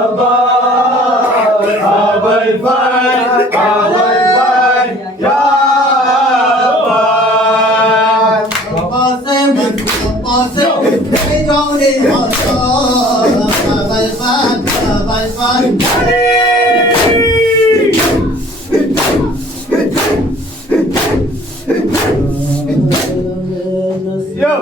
عباس ابا الفضل ابا الفضل یا عباس ابا الفضل ابا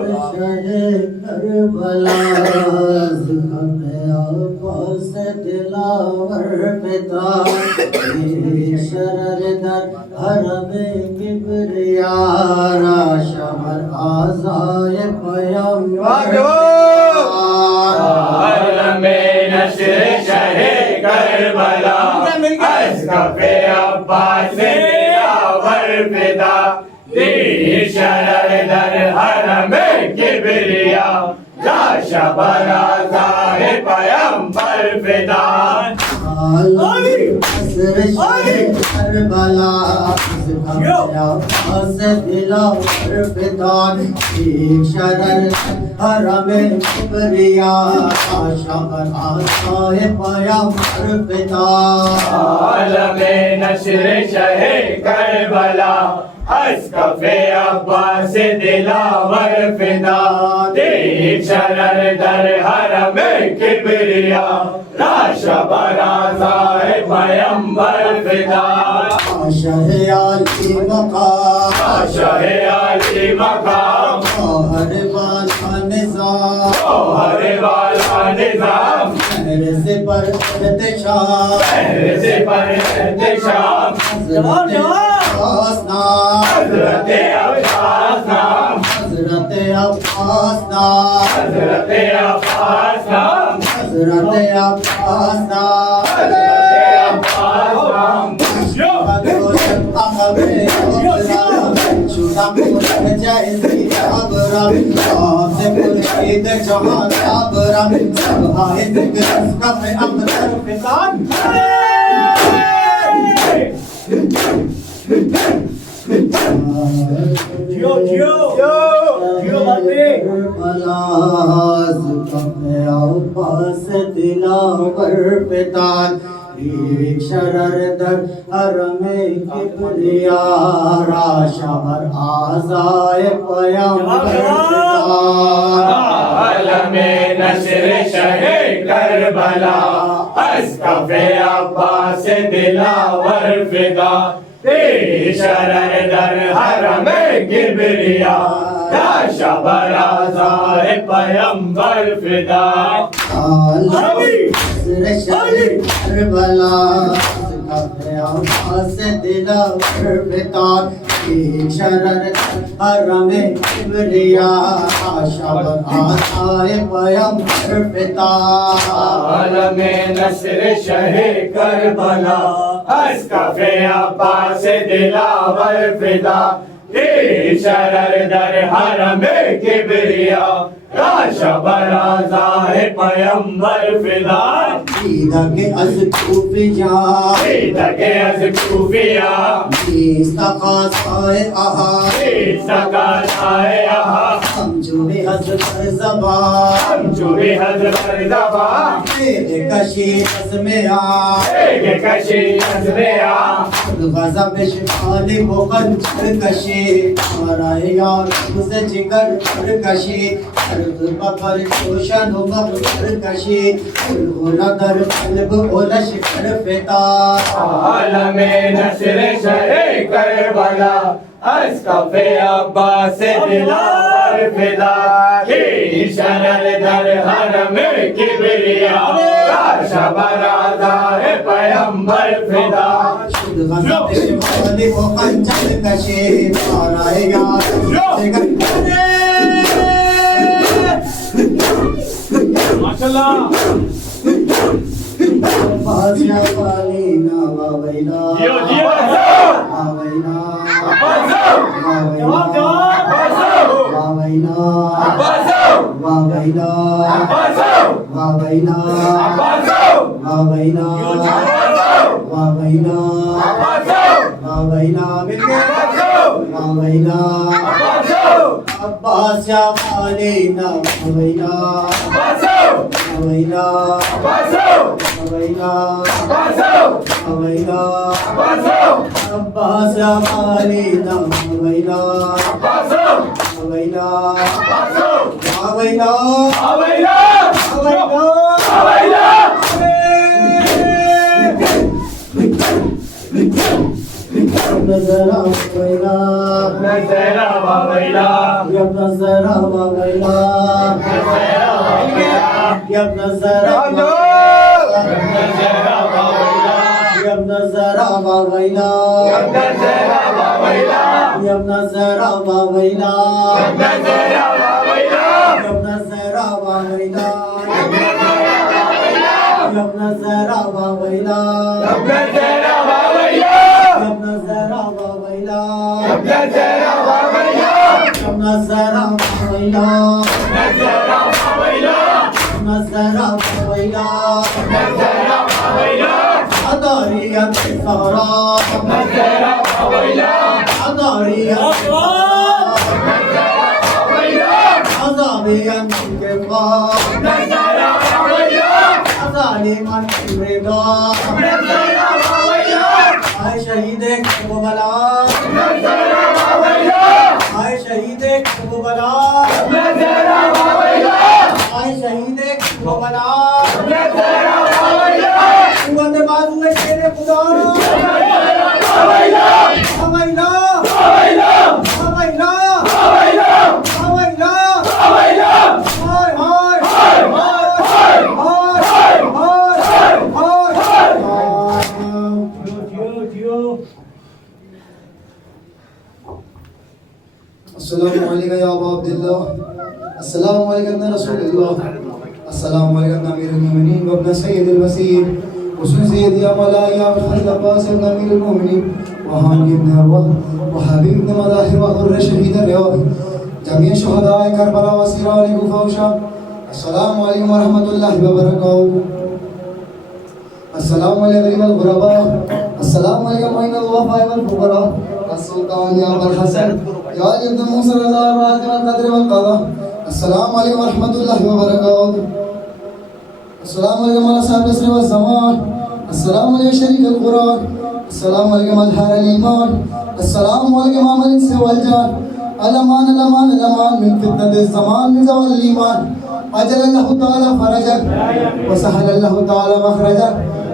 الفضل یا عباس عباس دلاور فدا دی شرر در حرم کبریا لاش برازار پیمبر فدا عالم نشر شہ کربلا اسقف عباس دلاور فدا دیکھ شرر در حرم کبریا لاش برازار پیمبر فدا شہ عالی مقام شہ عالی مقام ہر والا نظام ہر والا نظام پہر سے پر ارتشام پہر سے پر احتشام حضرت عباس نام حضرت عباس نام حضرت عباس نام حضرت عباس نام حضرت عباس نام حضرت عباس نام پور جیسی ابرا آپ سے خورشید جہاں صابرا سب آئے ذکر کف ابتر فسان بلاز کف عباس دلاور فتان ایک شرر در حرم کبریا را شبر آزائے پیامبر عالم نشر شہ کربلا از کف عباس دلاور فدا شرر در حرم کبریا یا شبر آزائے پیامبر فدا کربلا کف عباس دلاور فتان ایک شرر حرم کبریا شبر آزائے پیامبر فتان عالم نصر شہ کربلا از کف عباس دلاور فدا شرر در حرم کبریا یا شبر آزائے پیامبر فدا دیدہ کے از کوفیاں دیدہ از کوفیا تقاضائے آہا سکاتائے آہا ہم جو بھی حضرت زبان جو بھی حضرت زبان تیرے کشی عزم ایک کشی نظریا غضب شمالی و قنچر کشی ہمارے یار سے جگر پر کشی ارد بقر چوشن و مقر کشی الغلا در قلب و لشکر فتار عالم نصر شہ کربلا از کف عباس دلاور فدا شرر در حرم کبریا یا شبر آزائے پیامبر فدا غضب شمالی و قنچر کشی ہمارے یار سے جگر بازیا والینا واویلا واویلا واویلا واویلا واویلا واویلا واویلا واویلا مل گئے واویلا عباس یا والینا واویلا واویلا واویلا واویلا عباس یا والینا واویلا واویلا واویلا واویلا نظر واویلا نظر واویلا جب نظر واویلا جب نظر جب نظر واویلا جب نظر واویلا جب نظر واویلا جب نظر واویلا جب نظر واویلا جب نظر واویلا نظر واویلا اداریت سارا اداریت عذابیت کے بعد ازالی من رضا آئے شہید کربلا آئے شہید کربلا آئے شہید کربلا قوت بازو شیر خدا حویلا حویلا حویلا ہائے ہائے السلام علیکم یا ابا عبداللہ، السلام علیکم یا رسول اللہ، السلام علیکم امیر المومنین وابن سید الوسیر وسن سید یا مولا یا خالد عباس ابن امیر المومنین وحانی ابن ارواح وحبیب ابن مظاہر وحر رشد جميع شهداء كربلاء وسيرة والكوفة وشام السلام عليكم ورحمة الله وبركاته السلام عليكم الغرباء السلام عليكم أين الوفاء والفقراء السلطان يا أبا الحسن يا جد موسى رضا الرات والقدر والقضاء السلام عليكم ورحمة الله وبركاته السلام عليكم على صاحب العصر والزمان السلام عليكم شريك القرآن السلام عليكم الحار الإيمان السلام عليكم عمل الإنس والجان الأمان الأمان الأمان من فتنة الزمان من زوال الإيمان أجل الله تعالى فرجك وسهل الله تعالى مخرجك